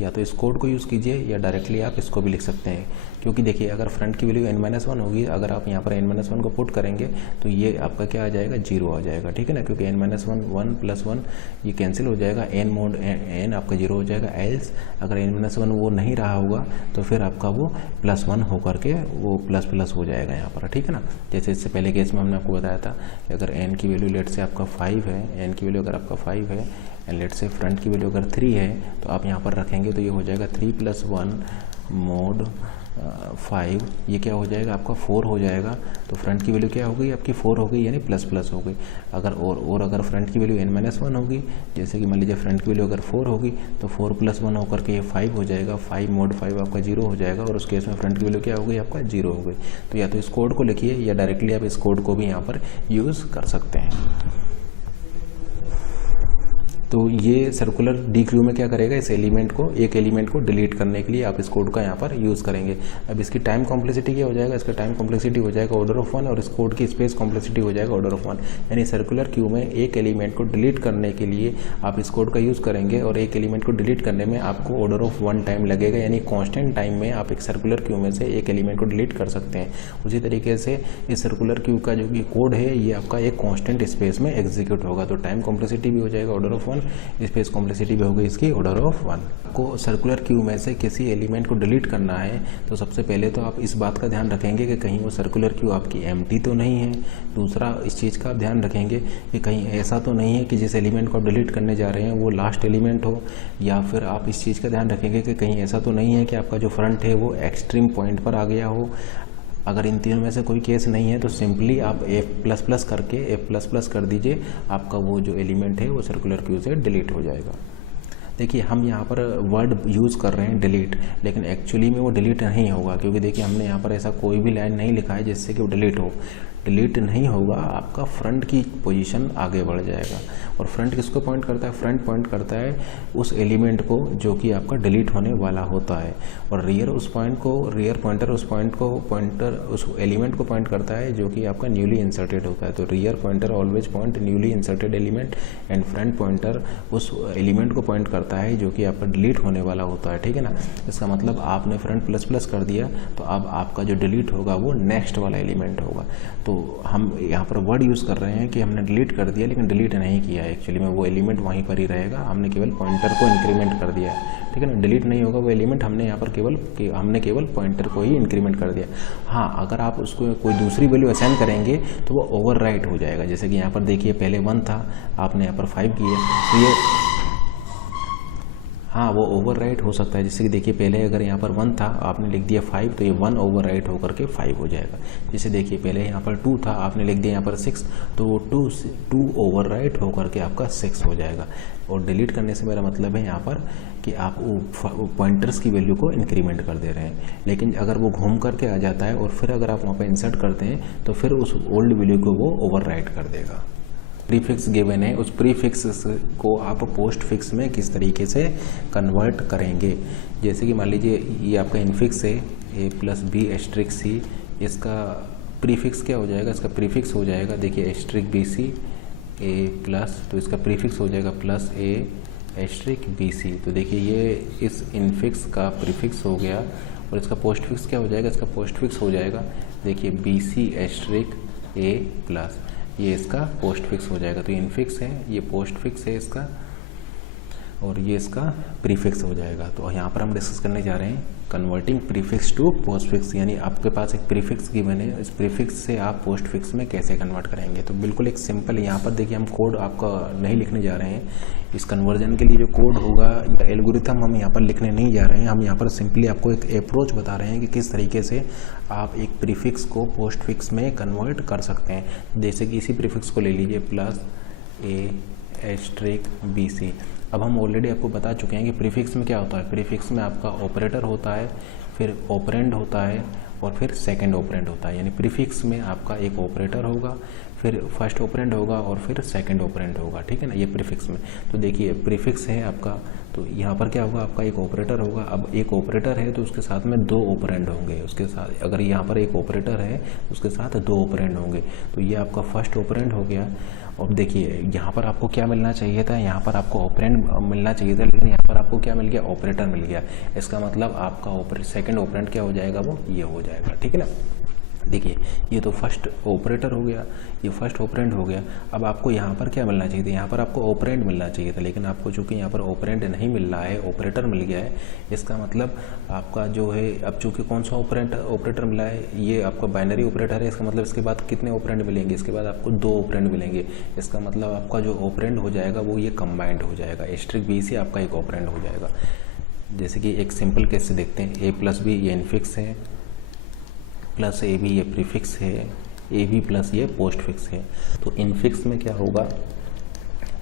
या तो इस कोड को यूज़ कीजिए या डायरेक्टली आप इसको भी लिख सकते हैं, क्योंकि देखिए अगर फ्रंट की वैल्यू n-1 होगी, अगर आप यहाँ पर n-1 को पुट करेंगे तो ये आपका क्या आ जाएगा, 0 आ जाएगा, ठीक है ना, क्योंकि n-1 1 प्लस 1 ये कैंसिल हो जाएगा, n मोड n आपका 0 हो जाएगा। एल्स अगर n-1 वो नहीं रहा होगा तो फिर आपका वो +1 होकर के वो प्लस हो जाएगा यहाँ पर, ठीक है ना। जैसे इससे पहले केस में हमने आपको बताया था कि अगर n की वैल्यू लेट से आपका 5 है, n की वैल्यू अगर आपका 5 है एंड लेट से फ्रंट की वैल्यू अगर 3 है तो आप यहाँ पर रखेंगे तो ये हो जाएगा 3 + 1 मोड 5, ये क्या हो जाएगा आपका 4 हो जाएगा। तो फ्रंट की वैल्यू क्या हो गई आपकी 4 हो गई, यानी प्लस हो गई। अगर और अगर फ्रंट की वैल्यू n-1 होगी, जैसे कि मान लीजिए फ्रंट की वैल्यू अगर 4 होगी तो 4 + 1 होकर के ये 5 हो जाएगा, 5 मोड 5 आपका 0 हो जाएगा, और उस केस में फ्रंट की वैल्यू क्या हो गई आपका 0 हो गई। तो या तो इस कोड को लिखिए या डायरेक्टली आप इस कोड को भी यहाँ पर यूज़ कर सकते हैं। तो ये सर्कुलर डी क्यू में क्या करेगा, इस एलिमेंट को, एक एलिमेंट को डिलीट करने के लिए आप इस कोड का यहाँ पर यूज़ करेंगे। अब इसकी टाइम कॉम्प्लेक्सिटी क्या हो जाएगा, इसका टाइम कॉम्प्लेक्सिटी हो जाएगा ऑर्डर ऑफ 1, और इस कोड की स्पेस कॉम्प्लेक्सिटी हो जाएगा ऑर्डर ऑफ 1। यानी सर्कुलर क्यू में एक एलिमेंट को डिलीट करने के लिए आप इस कोड का यूज़ करेंगे, और एक एलिमेंट को डिलीट करने में आपको ऑर्डर ऑफ 1 टाइम लगेगा, यानी कॉन्स्टेंट टाइम में आप एक सर्कुलर क्यू में से एक एलिमेंट को डिलीट कर सकते हैं। उसी तरीके से इस सर्कुलर क्यू का जो भी कोड है ये आपका एक कॉन्स्टेंट स्पेस में एग्जीक्यूट होगा। तो टाइम कॉम्प्लेक्सिटी भी हो जाएगा ऑर्डर ऑफ 1, स्पेस कॉम्प्लेक्सिटी भी होगी इसकी ऑर्डर ऑफ 1। को सर्कुलर क्यू में से किसी एलिमेंट को डिलीट करना है तो सबसे पहले तो आप इस बात का ध्यान रखेंगे कि कहीं वो सर्कुलर क्यू आपकी एम्प्टी तो नहीं है। दूसरा इस चीज़ का आप ध्यान रखेंगे कि कहीं ऐसा तो नहीं है कि जिस एलिमेंट को आप डिलीट करने जा रहे हैं वो लास्ट एलिमेंट हो, या फिर आप इस चीज़ का ध्यान रखेंगे कि कहीं ऐसा तो नहीं है कि आपका जो फ्रंट है वो एक्सट्रीम पॉइंट पर आ गया हो। अगर इन तीनों में से कोई केस नहीं है तो सिंपली आप F++ करके F++ कर दीजिए, आपका वो जो एलिमेंट है वो सर्कुलर क्यू से डिलीट हो जाएगा। देखिए हम यहाँ पर वर्ड यूज़ कर रहे हैं डिलीट, लेकिन एक्चुअली में वो डिलीट नहीं होगा, क्योंकि देखिए हमने यहाँ पर ऐसा कोई भी लाइन नहीं लिखा है जिससे कि वो डिलीट हो। डिलीट नहीं होगा, आपका फ्रंट की पोजीशन आगे बढ़ जाएगा। और फ्रंट किसको पॉइंट करता है, फ्रंट पॉइंट करता है उस एलिमेंट को जो कि आपका डिलीट होने वाला होता है, और रियर उस पॉइंट को, रियर पॉइंटर उस पॉइंट को, पॉइंटर उस एलिमेंट को पॉइंट करता है जो कि आपका न्यूली इंसर्टेड होता है। तो rear pointer always point newly inserted element, and front pointer उस एलिमेंट को पॉइंट करता है जो कि आपका डिलीट होने वाला होता है, ठीक है ना। इसका मतलब आपने फ्रंट ++ कर दिया तो अब आपका जो डिलीट होगा वो नेक्स्ट वाला एलिमेंट होगा। तो हम यहाँ पर वर्ड यूज़ कर रहे हैं कि हमने डिलीट कर दिया, लेकिन डिलीट नहीं किया है, एक्चुअली में वो एलिमेंट वहीं पर ही रहेगा, हमने केवल पॉइंटर को इंक्रीमेंट कर दिया है, ठीक है ना। डिलीट नहीं होगा वो एलिमेंट, हमने यहाँ पर हमने केवल पॉइंटर को ही इंक्रीमेंट कर दिया। हाँ, अगर आप उसको कोई दूसरी वैल्यू असाइन करेंगे तो वो ओवरराइट हो जाएगा। जैसे कि यहाँ पर देखिए पहले 1 था, आपने यहाँ पर 5 किया तो ये, हाँ वो ओवरराइट हो सकता है। जैसे कि देखिए पहले अगर यहाँ पर 1 था, आपने लिख दिया 5, तो ये 1 ओवरराइट होकर के 5 हो जाएगा। जैसे देखिए पहले यहाँ पर 2 था, आपने लिख दिया यहाँ पर 6, तो वो 2 ओवरराइट होकर के आपका 6 हो जाएगा। और डिलीट करने से मेरा मतलब है यहाँ पर कि आप पॉइंटर्स की वैल्यू को इंक्रीमेंट कर दे रहे हैं, लेकिन अगर वो घूम करके आ जाता है और फिर अगर आप वहाँ पर इंसर्ट करते हैं तो फिर उस ओल्ड वैल्यू को वो ओवरराइट कर देगा। प्रीफिक्स गिवन है, उस प्रीफिक्स को आप पोस्ट फिक्स में किस तरीके से कन्वर्ट करेंगे। जैसे कि मान लीजिए ये आपका इनफिक्स है a+b*c, इसका प्रीफिक्स क्या हो जाएगा, इसका प्रीफिक्स हो जाएगा देखिए *bc a+, तो इसका प्रीफिक्स हो जाएगा +a*bc। तो देखिए ये इस इनफिक्स का प्रीफिक्स हो गया, और इसका पोस्ट फिक्स क्या हो जाएगा, इसका पोस्ट फिक्स हो जाएगा देखिए bc*a+, ये इसका पोस्ट फिक्स हो जाएगा। तो इनफिक्स है, ये पोस्ट फिक्स है इसका, और ये इसका प्रीफिक्स हो जाएगा। तो यहाँ पर हम डिस्कस करने जा रहे हैं converting prefix to postfix, यानी आपके पास एक प्रीफिक्स गिवन है, इस प्रीफिक्स से आप पोस्ट फिक्स में कैसे कन्वर्ट करेंगे। तो बिल्कुल एक सिंपल, यहाँ पर देखिए हम कोड आपका नहीं लिखने जा रहे हैं। इस कन्वर्जन के लिए जो कोड होगा या एल्गोरिथम हम यहाँ पर लिखने नहीं जा रहे हैं, हम यहाँ पर सिंपली आपको एक अप्रोच बता रहे हैं कि किस तरीके से आप एक प्रीफिक्स को पोस्ट फिक्स में कन्वर्ट कर सकते हैं। जैसे कि इसी प्रीफिक्स को ले लीजिए +a*bc। अब हम ऑलरेडी आपको बता चुके हैं कि प्रीफिक्स में क्या होता है। प्रीफिक्स में आपका ऑपरेटर होता है, फिर ऑपरेंड होता है, और फिर सेकंड ऑपरेंड होता है। यानी प्रीफिक्स में आपका एक ऑपरेटर होगा, फिर फर्स्ट ऑपरेंड होगा और फिर सेकंड ऑपरेंड होगा, ठीक है ना, ये प्रीफिक्स में। तो देखिए प्रीफिक्स है आपका, तो यहाँ पर क्या होगा, आपका एक ऑपरेटर होगा। अब एक ऑपरेटर है तो उसके साथ में 2 ऑपरेंड होंगे, उसके साथ अगर यहाँ पर एक ऑपरेटर है तो उसके साथ 2 ऑपरेंड होंगे। तो ये आपका फर्स्ट ऑपरेंड हो गया। और देखिए यहाँ पर आपको क्या मिलना चाहिए था, यहाँ पर आपको ऑपरेंड मिलना चाहिए था, लेकिन यहाँ पर आपको क्या मिल गया, ऑपरेटर मिल गया। इसका मतलब आपका सेकंड ऑपरेंड क्या हो जाएगा, वो ये हो जाएगा, ठीक है ना। देखिए ये तो फर्स्ट ऑपरेटर हो गया, ये फर्स्ट ऑपरेंड हो गया। अब आपको यहाँ पर क्या मिलना चाहिए था, यहाँ पर आपको ऑपरेंड मिलना चाहिए था, लेकिन आपको चूंकि यहाँ पर ऑपरेंड नहीं मिल रहा है, ऑपरेटर मिल गया है। इसका मतलब आपका जो है, अब चूंकि कौन सा ऑपरेटर मिला है, ये आपका बाइनरी ऑपरेटर है। इसका मतलब इसके बाद कितने ऑपरेंड मिलेंगे, इसके बाद आपको 2 ऑपरेंड मिलेंगे। इसका मतलब आपका जो ऑपरेंड हो जाएगा वो ये कंबाइंड हो जाएगा, एस्टेरिस्क बी से आपका एक ऑपरेंड हो जाएगा। जैसे कि एक सिंपल केस से देखते हैं, a प्लस बी ये इनफिक्स है, प्लस ए बी ये प्रीफिक्स है, ए बी प्लस ये पोस्ट फिक्स है। तो इनफिक्स में क्या होगा,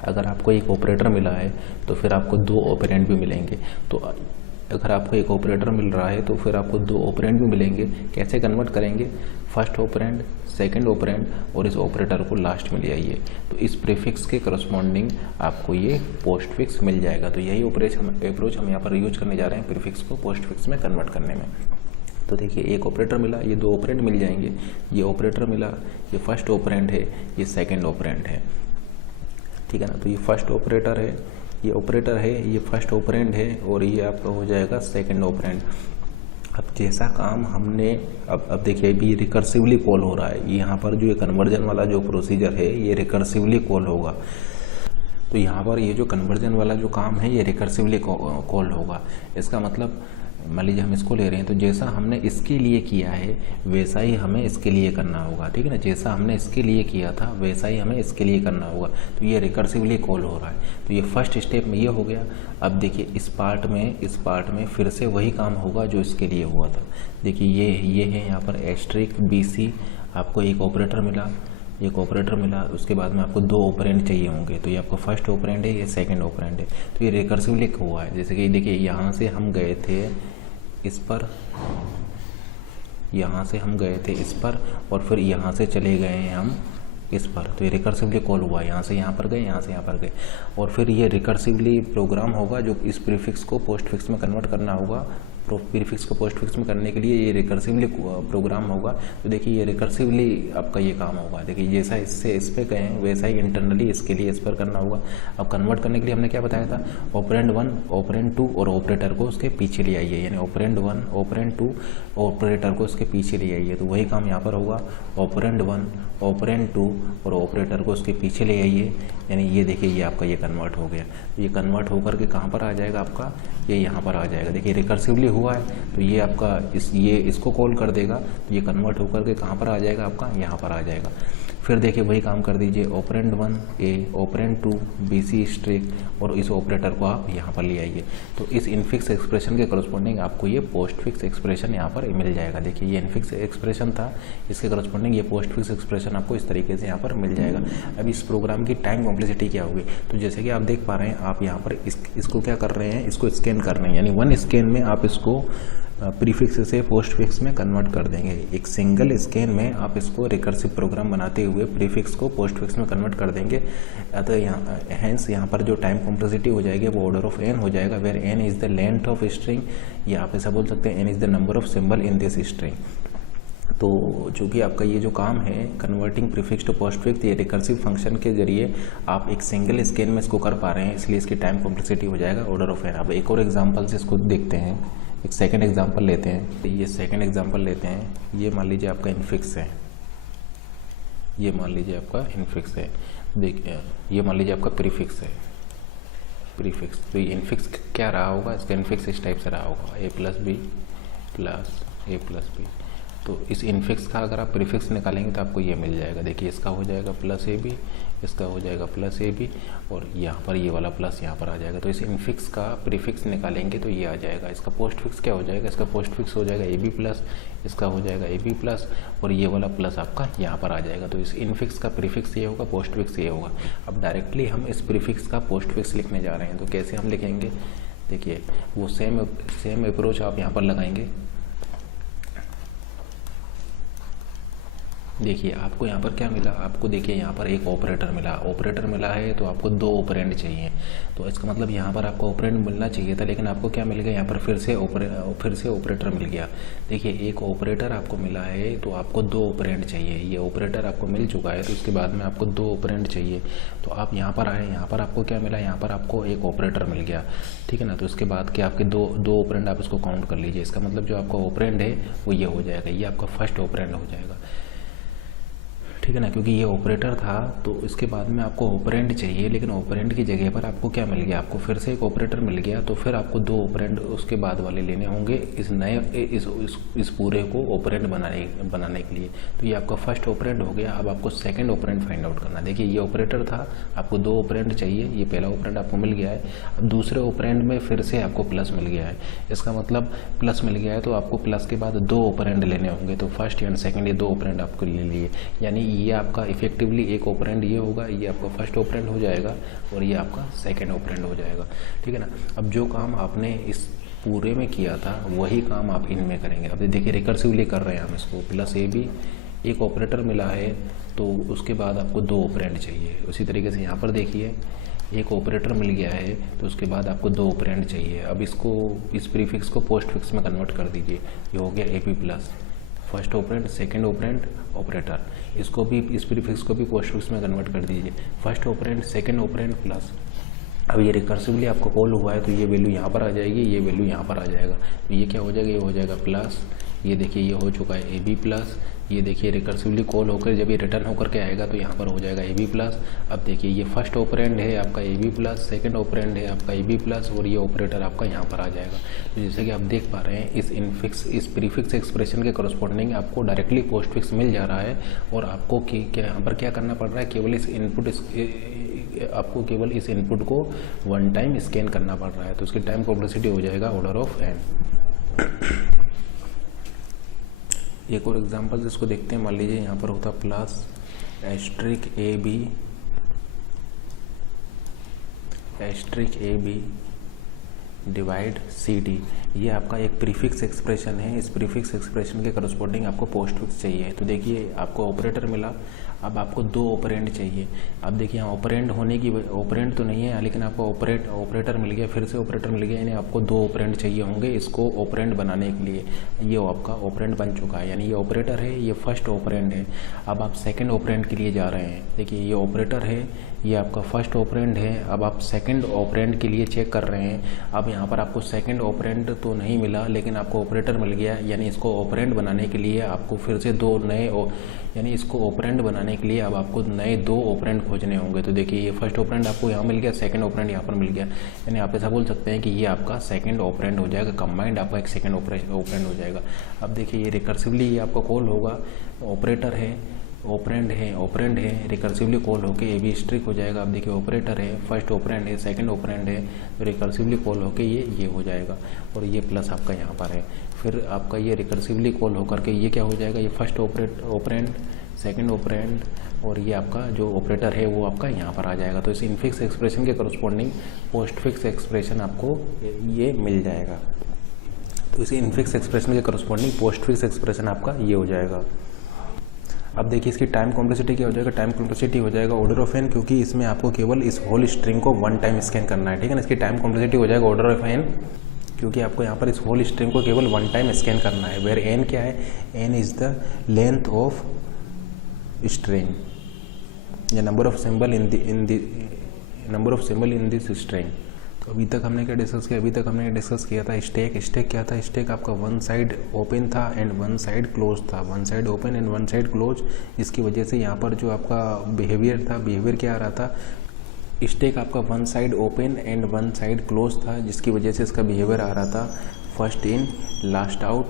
अगर आपको एक ऑपरेटर मिला है तो फिर आपको 2 ऑपरेंड भी मिलेंगे। तो अगर आपको एक ऑपरेटर मिल रहा है तो फिर आपको 2 ऑपरेंड भी मिलेंगे। कैसे कन्वर्ट करेंगे, फर्स्ट ऑपरेंड, सेकंड ऑपरेंड और इस ऑपरेटर को लास्ट में ले आइए, तो इस प्रीफिक्स के करस्पॉन्डिंग आपको ये पोस्ट फिक्स मिल जाएगा। तो यही अप्रोच हम यहाँ पर यूज करने जा रहे हैं प्रीफिक्स को पोस्ट फिक्स में कन्वर्ट करने में। तो देखिए एक ऑपरेटर मिला, ये 2 ऑपरेंड मिल जाएंगे। ये ऑपरेटर मिला, ये फर्स्ट ऑपरेंड है, ये सेकंड ऑपरेंड है, ठीक है ना। तो ये फर्स्ट ऑपरेटर है, ये ऑपरेटर है, ये फर्स्ट ऑपरेंड है और ये आपका हो जाएगा सेकंड ऑपरेंड। अब जैसा काम हमने अब देखिए अभी रिकर्सिवली कॉल हो रहा है, यहाँ पर जो ये कन्वर्जन वाला जो प्रोसीजर है ये रिकर्सिवली कॉल होगा। तो यहाँ पर ये जो कन्वर्जन वाला जो काम है ये रिकर्सिवली कॉल होगा। इसका मतलब मान लीजिए हम इसको ले रहे हैं, तो जैसा हमने इसके लिए किया है वैसा ही हमें इसके लिए करना होगा, ठीक है ना। जैसा हमने इसके लिए किया था वैसा ही हमें इसके लिए करना होगा। तो ये रिकर्सिवली कॉल हो रहा है। तो ये फर्स्ट स्टेप में ये हो गया। अब देखिए इस पार्ट में फिर से वही काम होगा जो इसके लिए हुआ था। देखिए ये है यहाँ पर एस्टेरिस्क बी सी, आपको एक ऑपरेटर मिला, उसके बाद में आपको 2 ऑपरेंड चाहिए होंगे। तो ये आपका फर्स्ट ऑपरेंड है, ये सेकंड ऑपरेंड है। तो ये रिकर्सिवली हुआ है। जैसे कि देखिए यहाँ से हम गए थे इस पर, यहाँ से हम गए थे इस पर और फिर यहाँ से चले गए हैं हम इस पर। तो ये रिकर्सिवली कॉल हुआ, यहाँ से यहाँ पर गए, यहाँ से यहाँ पर गए। और फिर ये रिकर्सिवली प्रोग्राम होगा जो इस प्रीफिक्स को पोस्ट फिक्स में कन्वर्ट करना होगा। प्रीफिक्स को पोस्ट फिक्स में करने के लिए ये रिकर्सिवली प्रोग्राम होगा। तो देखिए ये रिकर्सिवली आपका ये काम होगा। देखिए जैसा इससे इस पे गए वैसा ही इंटरनली इसके लिए इस पर करना होगा। अब कन्वर्ट करने के लिए हमने क्या बताया था, ऑपरेंड 1, ऑपरेंड 2 और ऑपरेटर को उसके पीछे ले आइए, यानी ऑपरेंड 1, ऑपरेंड 2 ऑपरेटर को उसके पीछे ले आइए। तो वही काम यहाँ पर होगा, ऑपरेंड 1, ऑपरेंड 2 और ऑपरेटर को उसके पीछे ले आइए। यानी ये देखिए ये आपका ये कन्वर्ट हो गया। ये कन्वर्ट होकर के कहाँ पर आ जाएगा, आपका ये यहाँ पर आ जाएगा। देखिए रिकर्सिवली हुआ है तो ये आपका इसको कॉल कर देगा, तो ये कन्वर्ट होकर के कहाँ पर आ जाएगा, आपका यहाँ पर आ जाएगा। फिर देखिए वही काम कर दीजिए, ऑपरेंड 1 ए, ऑपरेंड 2 बी सी स्ट्रिक और इस ऑपरेटर को आप यहाँ पर ले आइए। तो इस इनफिक्स एक्सप्रेशन के करस्पॉन्डिंग आपको ये पोस्ट फिक्स एक्सप्रेशन यहाँ पर मिल जाएगा। देखिए ये इनफिक्स एक्सप्रेशन था, इसके करस्पॉन्डिंग ये पोस्ट फिक्स एक्सप्रेशन आपको इस तरीके से यहाँ पर मिल जाएगा। अब इस प्रोग्राम की टाइम कॉम्प्लेक्सिटी क्या होगी, तो जैसे कि आप देख पा रहे हैं, आप यहाँ पर इसको क्या कर रहे हैं, इसको स्कैन कर रहे हैं, यानी 1 स्कैन में आप इसको प्रीफिक्स से पोस्ट फिक्स में कन्वर्ट कर देंगे। एक सिंगल स्कैन में आप इसको रिकर्सिव प्रोग्राम बनाते हुए प्रीफिक्स को पोस्ट फिक्स में कन्वर्ट कर देंगे। अतः यहाँ पर जो टाइम कॉम्प्लेक्सिटी हो जाएगी वो ऑर्डर ऑफ n हो जाएगा, where n is the length of string, या आप ऐसा बोल सकते हैं n is the number of symbol in this string. तो चूँकि आपका ये जो काम है converting prefix to postfix, ये रिकर्सिव फंक्शन के जरिए आप एक सिंगल स्कैन में इसको कर पा रहे हैं, इसलिए इसकी टाइम कॉम्प्लेक्सिटी हो जाएगा ऑर्डर ऑफ n। अब एक और एग्जाम्पल से इसको देखते हैं, एक सेकंड एग्जांपल लेते हैं। ये सेकंड एग्जांपल लेते हैं, ये मान लीजिए आपका इनफिक्स है, ये मान लीजिए आपका इनफिक्स है, देखिए ये मान लीजिए आपका प्रीफिक्स है, प्रीफिक्स। तो ये इनफिक्स क्या रहा होगा, इसका इनफिक्स इस टाइप से रहा होगा, a plus B plus A plus B. तो इस इनफिक्स का अगर आप प्रीफिक्स निकालेंगे तो आपको ये मिल जाएगा। देखिए इसका हो जाएगा प्लस ए बी, इसका हो जाएगा प्लस ए बी और यहाँ पर ये वाला प्लस यहाँ पर आ जाएगा। तो इस इनफिक्स का प्रीफिक्स निकालेंगे तो ये आ जाएगा। इसका पोस्ट फिक्स क्या हो जाएगा, इसका पोस्ट फिक्स हो जाएगा ए बी प्लस, इसका हो जाएगा ए बी प्लस और ये वाला प्लस आपका यहाँ पर आ जाएगा। तो इस इनफिक्स का प्रीफिक्स ये होगा, पोस्ट फिक्स ये होगा। अब डायरेक्टली हम इस प्रीफिक्स का पोस्ट फिक्स लिखने जा रहे हैं, तो कैसे हम लिखेंगे, देखिए वो सेम अप्रोच आप यहाँ पर लगाएंगे। देखिए आपको यहाँ पर क्या मिला, आपको देखिए यहाँ पर एक ऑपरेटर मिला है, तो आपको 2 ऑपरेंड चाहिए। तो इसका मतलब यहाँ पर आपको ऑपरेंड मिलना चाहिए था, लेकिन आपको क्या मिल गया, यहाँ पर फिर से ऑपरेटर मिल गया। देखिए एक ऑपरेटर आपको मिला है तो आपको 2 ऑपरेंड चाहिए। ये ऑपरेटर आपको मिल चुका है तो उसके बाद में आपको 2 ऑपरेंड चाहिए। तो आप यहाँ पर आए, यहाँ पर आपको क्या मिला, यहाँ पर आपको एक ऑपरेटर मिल गया, ठीक है ना। तो उसके बाद के आपके दो ऑपरेंड आप इसको काउंट कर लीजिए। इसका मतलब जो आपका ऑपरेंड है वो ये हो जाएगा, ये आपका फर्स्ट ऑपरेंड हो जाएगा, ठीक है ना। क्योंकि ये ऑपरेटर था तो इसके बाद में आपको ऑपरेंड चाहिए, लेकिन ऑपरेंड की जगह पर आपको क्या मिल गया, आपको फिर से एक ऑपरेटर मिल गया। तो फिर आपको 2 ऑपरेंड उसके बाद वाले लेने होंगे इस नए इस पूरे को ऑपरेंड बनाने के लिए। तो ये आपका फर्स्ट ऑपरेंड हो गया। अब आपको सेकंड ऑपरेंड फाइंड आउट करना। देखिए ये ऑपरेटर था, आपको 2 ऑपरेंड चाहिए, ये पहला ऑपरेंड आपको मिल गया है। अब दूसरे ऑपरेंड में फिर से आपको प्लस मिल गया है। इसका मतलब प्लस मिल गया है तो आपको प्लस के बाद 2 ऑपरेंड लेने होंगे। तो फर्स्ट एंड सेकंड ये 2 ऑपरेंड आपको ले लिए, यानी ये आपका इफेक्टिवली एक ऑपरेंड ये होगा, ये आपका फर्स्ट ऑपरेंड हो जाएगा और ये आपका सेकंड ऑपरेंड हो जाएगा, ठीक है ना। अब जो काम आपने इस पूरे में किया था वही काम आप इनमें करेंगे। अब देखिए रिकर्सिवली कर रहे हैं हम इसको, प्लस ए बी, एक ऑपरेटर मिला है तो उसके बाद आपको 2 ऑपरेंड चाहिए। उसी तरीके से यहाँ पर देखिए एक ऑपरेटर मिल गया है तो उसके बाद आपको 2 ऑपरेंड चाहिए। अब इसको इस प्रीफिक्स को पोस्ट फिक्स में कन्वर्ट कर दीजिए, ये हो गया A P plus, first operand second operand operator. इसको भी इस प्रीफिक्स को भी पोस्ट फिक्स में कन्वर्ट कर दीजिए, first operand second operand plus. अब ये रिकर्सिवली आपको कॉल हुआ है तो ये वैल्यू यहाँ पर आ जाएगी, ये वैल्यू यहाँ पर आ जाएगा। तो ये क्या हो जाएगा, ये हो जाएगा प्लस, ये देखिए ये हो चुका है ए बी प्लस। ये देखिए रिकर्सिवली कॉल होकर जब ये रिटर्न होकर के आएगा तो यहाँ पर हो जाएगा ए बी प्लस। अब देखिए ये फर्स्ट ऑपरेंड है आपका A B plus, second operand है आपका ए बी प्लस और ये ऑपरेटर आपका यहाँ पर आ जाएगा। तो जैसे कि आप देख पा रहे हैं इस प्रीफिक्स एक्सप्रेशन के करस्पॉन्डिंग आपको डायरेक्टली पोस्ट फिक्स मिल जा रहा है और आपको क्या यहाँ पर क्या करना पड़ रहा है, केवल आपको केवल इस इनपुट को 1 टाइम स्कैन करना पड़ रहा है। तो उसकी टाइम कॉम्प्लेक्सिटी हो जाएगा ऑर्डर ऑफ n। एक और एग्जांपल जिसको देखते हैं, मान लीजिए यहाँ पर होता plus asterisk A B divide C D. ये आपका एक प्रीफिक्स एक्सप्रेशन है। इस प्रीफिक्स एक्सप्रेशन के करस्पॉन्डिंग आपको पोस्ट फिक्स चाहिए। तो देखिए आपको ऑपरेटर मिला, अब आपको 2 ऑपरेंड चाहिए। अब देखिए यहाँ ऑपरेंड होने की ऑपरेंड तो नहीं है, लेकिन आपको ऑपरेटर मिल गया, फिर से ऑपरेटर मिल गया, यानी आपको 2 ऑपरेंड चाहिए होंगे इसको ऑपरेंड बनाने के लिए। ये आपका ऑपरेंड बन चुका है, यानी ये ऑपरेटर है, ये फर्स्ट ऑपरेंड है। अब आप सेकंड ऑपरेंड के लिए जा रहे हैं। देखिए ये ऑपरेटर है, ये आपका फर्स्ट ऑपरेंड है। अब आप सेकंड ऑपरेंड के लिए चेक कर रहे हैं। अब यहाँ पर आपको सेकंड ऑपरेंड तो नहीं मिला, लेकिन आपको ऑपरेटर मिल गया, यानी इसको ऑपरेंड बनाने के लिए आपको फिर से 2 नए यानी इसको ऑपरेंड बनाने के लिए अब आपको नए 2 ऑपरेंड खोजने होंगे। तो देखिए ये फर्स्ट ऑपरेंड आपको यहाँ मिल गया, सेकंड ऑपरेंड यहाँ पर मिल गया, यानी आप ऐसा बोल सकते हैं कि ये आपका सेकंड ऑपरेंड हो जाएगा, कंबाइंड आपका एक सेकंड ऑपरेंड हो जाएगा। अब देखिए ये रिकर्सिवली ये आपका कॉल होगा, ऑपरेटर है, ऑपरेंड है, रिकर्सिवली कॉल होके ए बी स्ट्रिक हो जाएगा। अब देखिए ऑपरेटर है, फर्स्ट ऑपरेंड है, सेकंड ऑपरेंड है, तो रिकर्सिवली कॉल होके ये हो जाएगा और ये प्लस आपका यहाँ पर है। फिर आपका ये रिकर्सिवली कॉल होकर के ये क्या हो जाएगा, ये फर्स्ट ऑपरेंड, सेकंड ऑपरेंड और ये आपका जो ऑपरेटर है वो आपका यहाँ पर आ जाएगा। तो इस इनफिक्स एक्सप्रेशन के करस्पॉन्डिंग पोस्ट फिक्स एक्सप्रेशन आपको ये मिल जाएगा। तो इस इनफिक्स एक्सप्रेशन के करस्पॉन्डिंग पोस्ट फिक्स एक्सप्रेशन आपका ये हो जाएगा। अब देखिए इसकी टाइम कॉम्प्लेक्सिटी क्या हो जाएगा, टाइम कॉम्प्लेक्सिटी हो जाएगा ऑर्डर ऑफ n, क्योंकि इसमें आपको केवल इस होल स्ट्रिंग को 1 टाइम स्कैन करना है, ठीक है ना। इसकी टाइम कॉम्प्लेक्सिटी हो जाएगा ऑर्डर ऑफ n, क्योंकि आपको यहाँ पर इस होल स्ट्रिंग को केवल 1 टाइम स्कैन करना है। वेयर n क्या है, n is the length of string या number of symbol in this string. तो अभी तक हमने क्या डिस्कस किया, अभी तक हमने डिस्कस किया था स्टैक क्या था, स्टैक आपका 1 साइड ओपन था एंड 1 साइड क्लोज था, 1 side open and 1 side close. इसकी वजह से यहाँ पर जो आपका बिहेवियर था, बिहेवियर क्या आ रहा था, स्टैक आपका 1 side open and 1 side close था, जिसकी वजह से इसका बिहेवियर आ रहा था फर्स्ट इन लास्ट आउट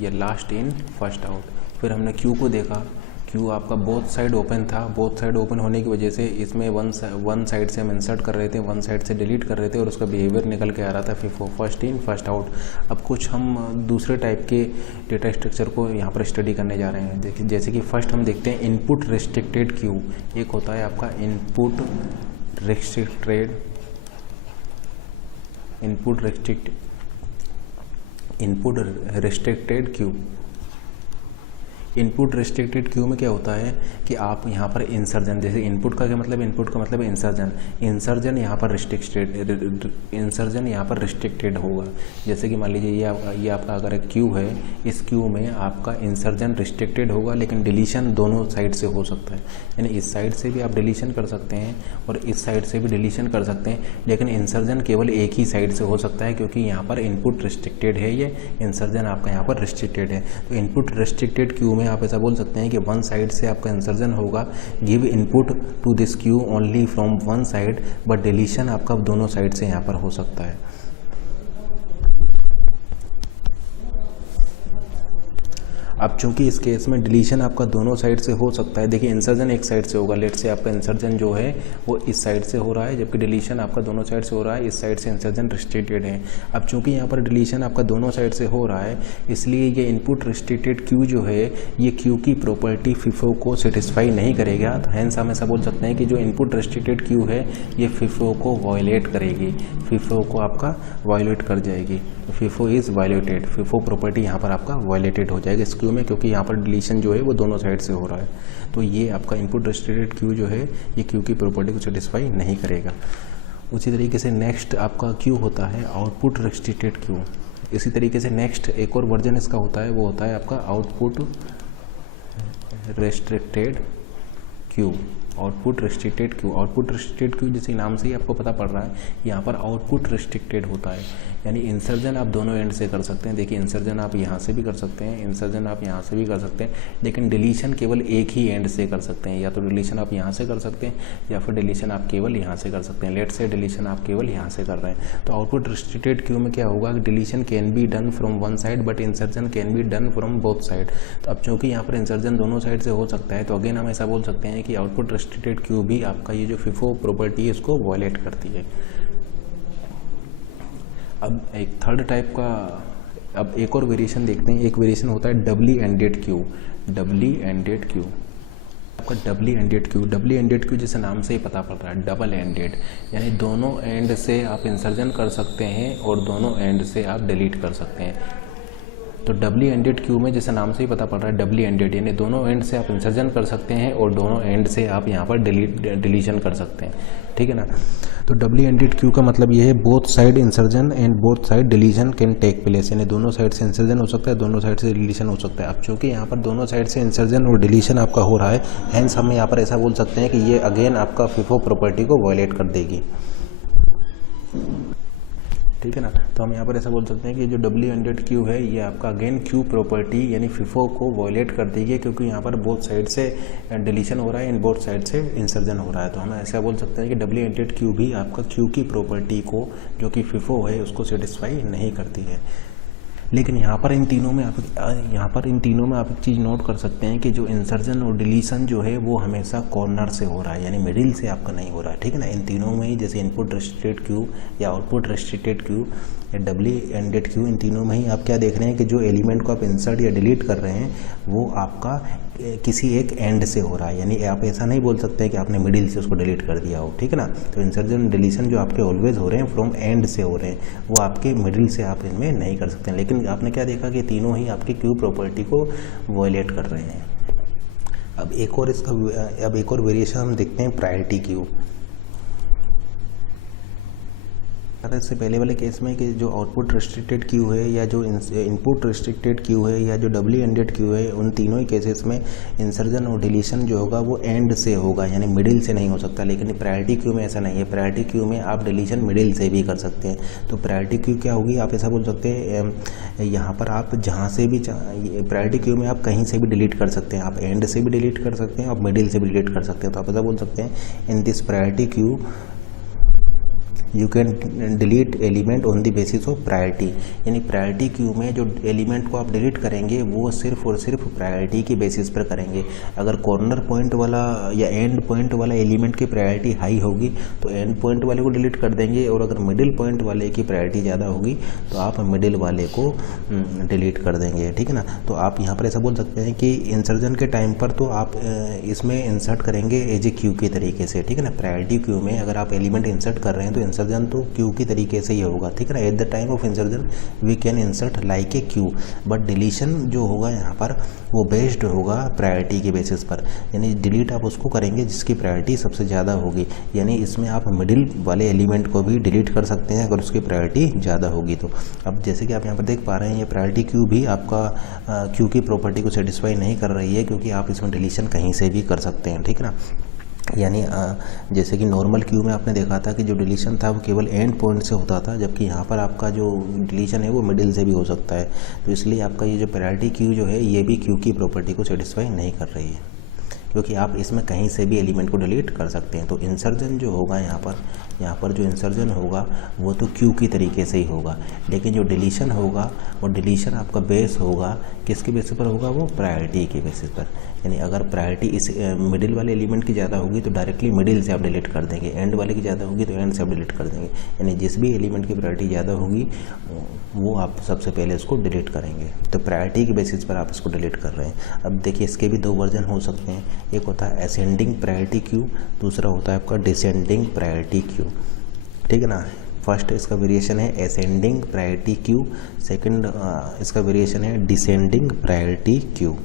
या लास्ट इन फर्स्ट आउट। फिर हमने क्यू को देखा, क्यू आपका बोथ साइड ओपन था, बोथ साइड ओपन होने की वजह से इसमें वन साइड से हम इंसर्ट कर रहे थे, 1 साइड से डिलीट कर रहे थे और उसका बिहेवियर निकल के आ रहा था फर्स्ट इन फर्स्ट आउट। अब कुछ हम दूसरे टाइप के डेटा स्ट्रक्चर को यहाँ पर स्टडी करने जा रहे हैं। देखिए जैसे कि फर्स्ट हम देखते हैं इनपुट रिस्ट्रिक्टेड क्यू। एक होता है आपका input restricted queue. Input restricted queue में क्या होता है कि आप यहाँ पर इंसर्जन, जैसे इनपुट का क्या मतलब, इनपुट का मतलब इंसर्जन यहाँ पर रिस्ट्रिक्टेड होगा। जैसे कि मान लीजिए ये आपका अगर क्यू है, इस क्यू में आपका इंसर्जन रिस्ट्रिक्टेड होगा, लेकिन डिलीशन दोनों साइड से हो सकता है। यानी इस साइड से भी आप डिलीशन कर सकते हैं और इस साइड से भी डिलीशन कर सकते हैं, लेकिन इंसर्जन केवल एक ही साइड से हो सकता है, क्योंकि यहाँ पर इनपुट रिस्ट्रिक्टेड है, ये इंसर्जन आपका यहाँ पर रिस्ट्रिक्टेड है। तो इनपुट रिस्ट्रिक्टेड क्यू में आप ऐसा बोल सकते हैं कि वन साइड से आपका इंसर्जन होगा, give input to this queue only from one side, but deletion आपका दोनों साइड से यहाँ पर हो सकता है। अब चूंकि इस केस में डिलीशन आपका दोनों साइड से हो सकता है, देखिए इंसर्जन एक साइड से होगा, लेट से आपका इंसर्जन जो है वो इस साइड से हो रहा है, जबकि डिलीशन आपका दोनों साइड से हो रहा है, इस साइड से इंसर्जन रिस्ट्रिक्टेड है। अब चूंकि यहाँ पर डिलीशन आपका दोनों साइड से हो रहा है, इसलिए ये इनपुट रिस्ट्रिक्टेड क्यू जो है ये क्यू की प्रॉपर्टी फिफो को सेटिस्फाई नहीं करेगा। तो हैंस हम ऐसा बोल सकते हैं कि जो इनपुट रिस्ट्रिक्टेड क्यू है ये फिफो को वायलेट करेगी, फिफो को आपका वायलेट कर जाएगी। FIFO is violated, FIFO property यहाँ पर आपका वायलेटेड हो जाएगा इस क्यू में, क्योंकि यहाँ पर डिलीशन जो है वो दोनों साइड से हो रहा है। तो ये आपका इनपुट रिस्ट्रिक्टेड क्यू जो है ये क्यू की प्रॉपर्टी को सेटिस्फाई नहीं करेगा। उसी तरीके से नेक्स्ट आपका क्यू होता है आउटपुट रिस्ट्रिक्टेड क्यू। इसी तरीके से नेक्स्ट एक और वर्जन इसका होता है, वो होता है आपका output restricted queue. Output restricted queue, output restricted queue जैसे नाम से ही आपको पता पड़ रहा है, यहाँ पर आउटपुट रिस्ट्रिक्टेड होता है, यानी इंसर्जन आप दोनों एंड से कर सकते हैं। देखिए इंसर्जन आप यहाँ से भी कर सकते हैं, इंसर्जन आप यहाँ से भी कर सकते हैं, लेकिन डिलीशन केवल एक ही एंड से कर सकते हैं। या तो डिलीशन आप यहाँ से कर सकते हैं या फिर डिलीशन आप केवल यहाँ से कर सकते हैं। लेट से डिलीशन आप केवल यहाँ से कर रहे हैं। तो आउटपुट रिस्ट्रिक्टेड क्यू में क्या होगा, deletion can be done from one side but insertion can be done from both side. तो अब चूँकि यहाँ पर इंसर्जन दोनों साइड से हो सकता है, तो अगेन हम ऐसा बोल सकते हैं कि आउटपुट रिस्ट्रिक्टेड क्यू भी आपका ये जो फिफो प्रॉपर्टी है इसको वायलेट करती है। अब एक थर्ड टाइप का, अब एक और वेरिएशन देखते हैं। एक वेरिएशन होता है डबली एंडेड क्यू। डबली एंडेड क्यू आपका डबली एंडेड क्यू जैसे नाम से ही पता पड़ रहा है, डबल एंडेड, यानी दोनों एंड से आप इंसर्जन कर सकते हैं और दोनों एंड से आप डिलीट कर सकते हैं। तो डबली एंडेड क्यू में जैसे नाम से ही पता पड़ रहा है डबली एंडेड, यानी दोनों एंड से आप इंसर्जन कर सकते हैं और दोनों एंड से आप यहाँ पर डिलीशन कर सकते हैं, ठीक है ना। तो डबली एंडेड क्यू का मतलब ये है both side insertion and both side deletion can take place, यानी दोनों साइड से इंसर्जन हो सकता है, दोनों साइड से डिलीशन हो सकता है। अब चूँकि यहाँ पर दोनों साइड से इंसर्जन और डिलीशन आपका हो रहा है, हैंस हम यहाँ पर ऐसा बोल सकते हैं कि ये अगेन आपका फिफो प्रॉपर्टी को वायलेट कर देगी, ठीक है ना। तो हम यहाँ पर ऐसा बोल सकते हैं कि जो डबली एंडेड क्यू है ये आपका अगेन क्यू प्रॉपर्टी यानी फिफो को वायलेट कर देगी, क्योंकि यहाँ पर बोथ साइड से डिलीशन हो रहा है एंड बोथ साइड से इंसर्जन हो रहा है। तो हम ऐसा बोल सकते हैं कि डबली एंडेड क्यू भी आपका क्यू की प्रॉपर्टी को, जो कि फिफो है, उसको सेटिस्फाई नहीं करती है। लेकिन यहाँ पर इन तीनों में आप एक चीज़ नोट कर सकते हैं कि जो इंसर्जन और डिलीशन जो है वो हमेशा कॉर्नर से हो रहा है, यानी मिडिल से आपका नहीं हो रहा है, ठीक है ना। इन तीनों में ही, जैसे इनपुट रिस्ट्रिक्टेड क्यू या आउटपुट रिस्ट्रिक्टेड क्यू या डबली एंडेड क्यू, इन तीनों में ही आप क्या देख रहे हैं कि जो एलिमेंट को आप इंसर्ट या डिलीट कर रहे हैं वो आपका किसी एक एंड से हो रहा है, यानी आप ऐसा नहीं बोल सकते कि आपने मिडिल से उसको डिलीट कर दिया हो, ठीक है ना। तो इंसर्जन डिलीशन जो आपके ऑलवेज हो रहे हैं फ्रॉम एंड से हो रहे हैं, वो आपके मिडिल से आप इनमें नहीं कर सकते हैं। लेकिन आपने क्या देखा कि तीनों ही आपकी क्यू प्रॉपर्टी को वायलेट कर रहे हैं। अब एक और वेरिएशन हम देखते हैं प्रायोरिटी क्यू। इससे पहले वाले केस में कि जो आउटपुट रिस्ट्रिक्टेड क्यू है या जो इनपुट रिस्ट्रिक्टेड क्यू है या जो डबली एंडेड क्यू है, उन तीनों ही केसेस में इंसर्जन और डिलीशन जो होगा वो एंड से होगा, यानी मिडिल से नहीं हो सकता। लेकिन प्रायोरिटी क्यू में ऐसा नहीं है, प्रायोरिटी क्यू में आप डिलीशन मिडिल से भी कर सकते हैं। तो प्रायोरिटी क्यू क्या होगी, आप ऐसा बोल सकते हैं यहाँ पर आप जहाँ से भी, प्रायोरिटी क्यू में आप कहीं से भी डिलीट कर सकते हैं, आप एंड से भी डिलीट कर सकते हैं, आप मिडिल से भी डिलीट कर सकते हैं। तो आप ऐसा बोल सकते हैं in this priority Q U can delete element on the basis of priority, यानी प्रायोरिटी क्यू में जो एलिमेंट को आप डिलीट करेंगे वो सिर्फ और सिर्फ प्रायोरिटी के बेसिस पर करेंगे। अगर कॉर्नर पॉइंट वाला या एंड पॉइंट वाला एलिमेंट की प्रायोरिटी हाई होगी तो एंड पॉइंट वाले को डिलीट कर देंगे, और अगर मिडिल पॉइंट वाले की प्रायोरिटी ज़्यादा होगी तो आप मिडिल वाले को डिलीट कर देंगे, ठीक है ना। तो आप यहाँ पर ऐसा बोल सकते हैं कि इंसर्जन के टाइम पर तो आप इसमें इंसर्ट करेंगे एज ए क्यू के तरीके से, ठीक है ना। प्रायोरिटी क्यू में अगर आप एलिमेंट इंसर्ट कर रहे हैं तो इंसर्जन तो क्यू की तरीके से ही होगा, ठीक है ना। At the time of insertion we can insert like a queue, but deletion जो होगा यहाँ पर वो बेस्ड होगा प्रायोरिटी के बेसिस पर, यानी डिलीट आप उसको करेंगे जिसकी प्रायोरिटी सबसे ज़्यादा होगी। यानी इसमें आप मिडिल वाले एलिमेंट को भी डिलीट कर सकते हैं अगर उसकी प्रायोरिटी ज़्यादा होगी तो। अब जैसे कि आप यहाँ पर देख पा रहे हैं, ये प्रायोरिटी क्यू भी आपका क्यू की प्रॉपर्टी को सेटिस्फाई नहीं कर रही है, क्योंकि आप इसमें डिलीशन कहीं से भी कर सकते हैं, ठीक है ना। यानी जैसे कि नॉर्मल क्यू में आपने देखा था कि जो डिलीशन था वो केवल एंड पॉइंट से होता था, जबकि यहाँ पर आपका जो डिलीशन है वो मिडिल से भी हो सकता है। तो इसलिए आपका ये जो प्रायोरिटी क्यू जो है ये भी क्यू की प्रॉपर्टी को सेटिस्फाई नहीं कर रही है, क्योंकि आप इसमें कहीं से भी एलिमेंट को डिलीट कर सकते हैं। तो इंसर्जन जो होगा यहाँ पर जो इंसर्जन होगा वो तो क्यू की तरीके से ही होगा, लेकिन जो डिलीशन होगा वो डिलीशन आपका बेस होगा किसके बेसिस पर होगा, वो प्रायोरिटी के बेसिस पर। यानी अगर प्रायोरिटी इस मिडिल वाले एलिमेंट की ज़्यादा होगी तो डायरेक्टली मिडिल से आप डिलीट कर देंगे, एंड वाले की ज़्यादा होगी तो एंड से आप डिलीट कर देंगे। यानी जिस भी एलिमेंट की प्रायोरिटी ज़्यादा होगी वो आप सबसे पहले इसको डिलीट करेंगे। तो प्रायोरिटी के बेसिस पर आप इसको डिलीट कर रहे हैं। अब देखिए इसके भी दो वर्जन हो सकते हैं, एक होता है असेंडिंग प्रायोरिटी क्यू, दूसरा होता है आपका डिसेंडिंग प्रायोरिटी क्यू, ठीक है ना। फर्स्ट इसका वेरिएशन है असेंडिंग प्रायोरिटी क्यू, सेकंड इसका वेरिएशन है डिसेंडिंग प्रायोरिटी क्यू।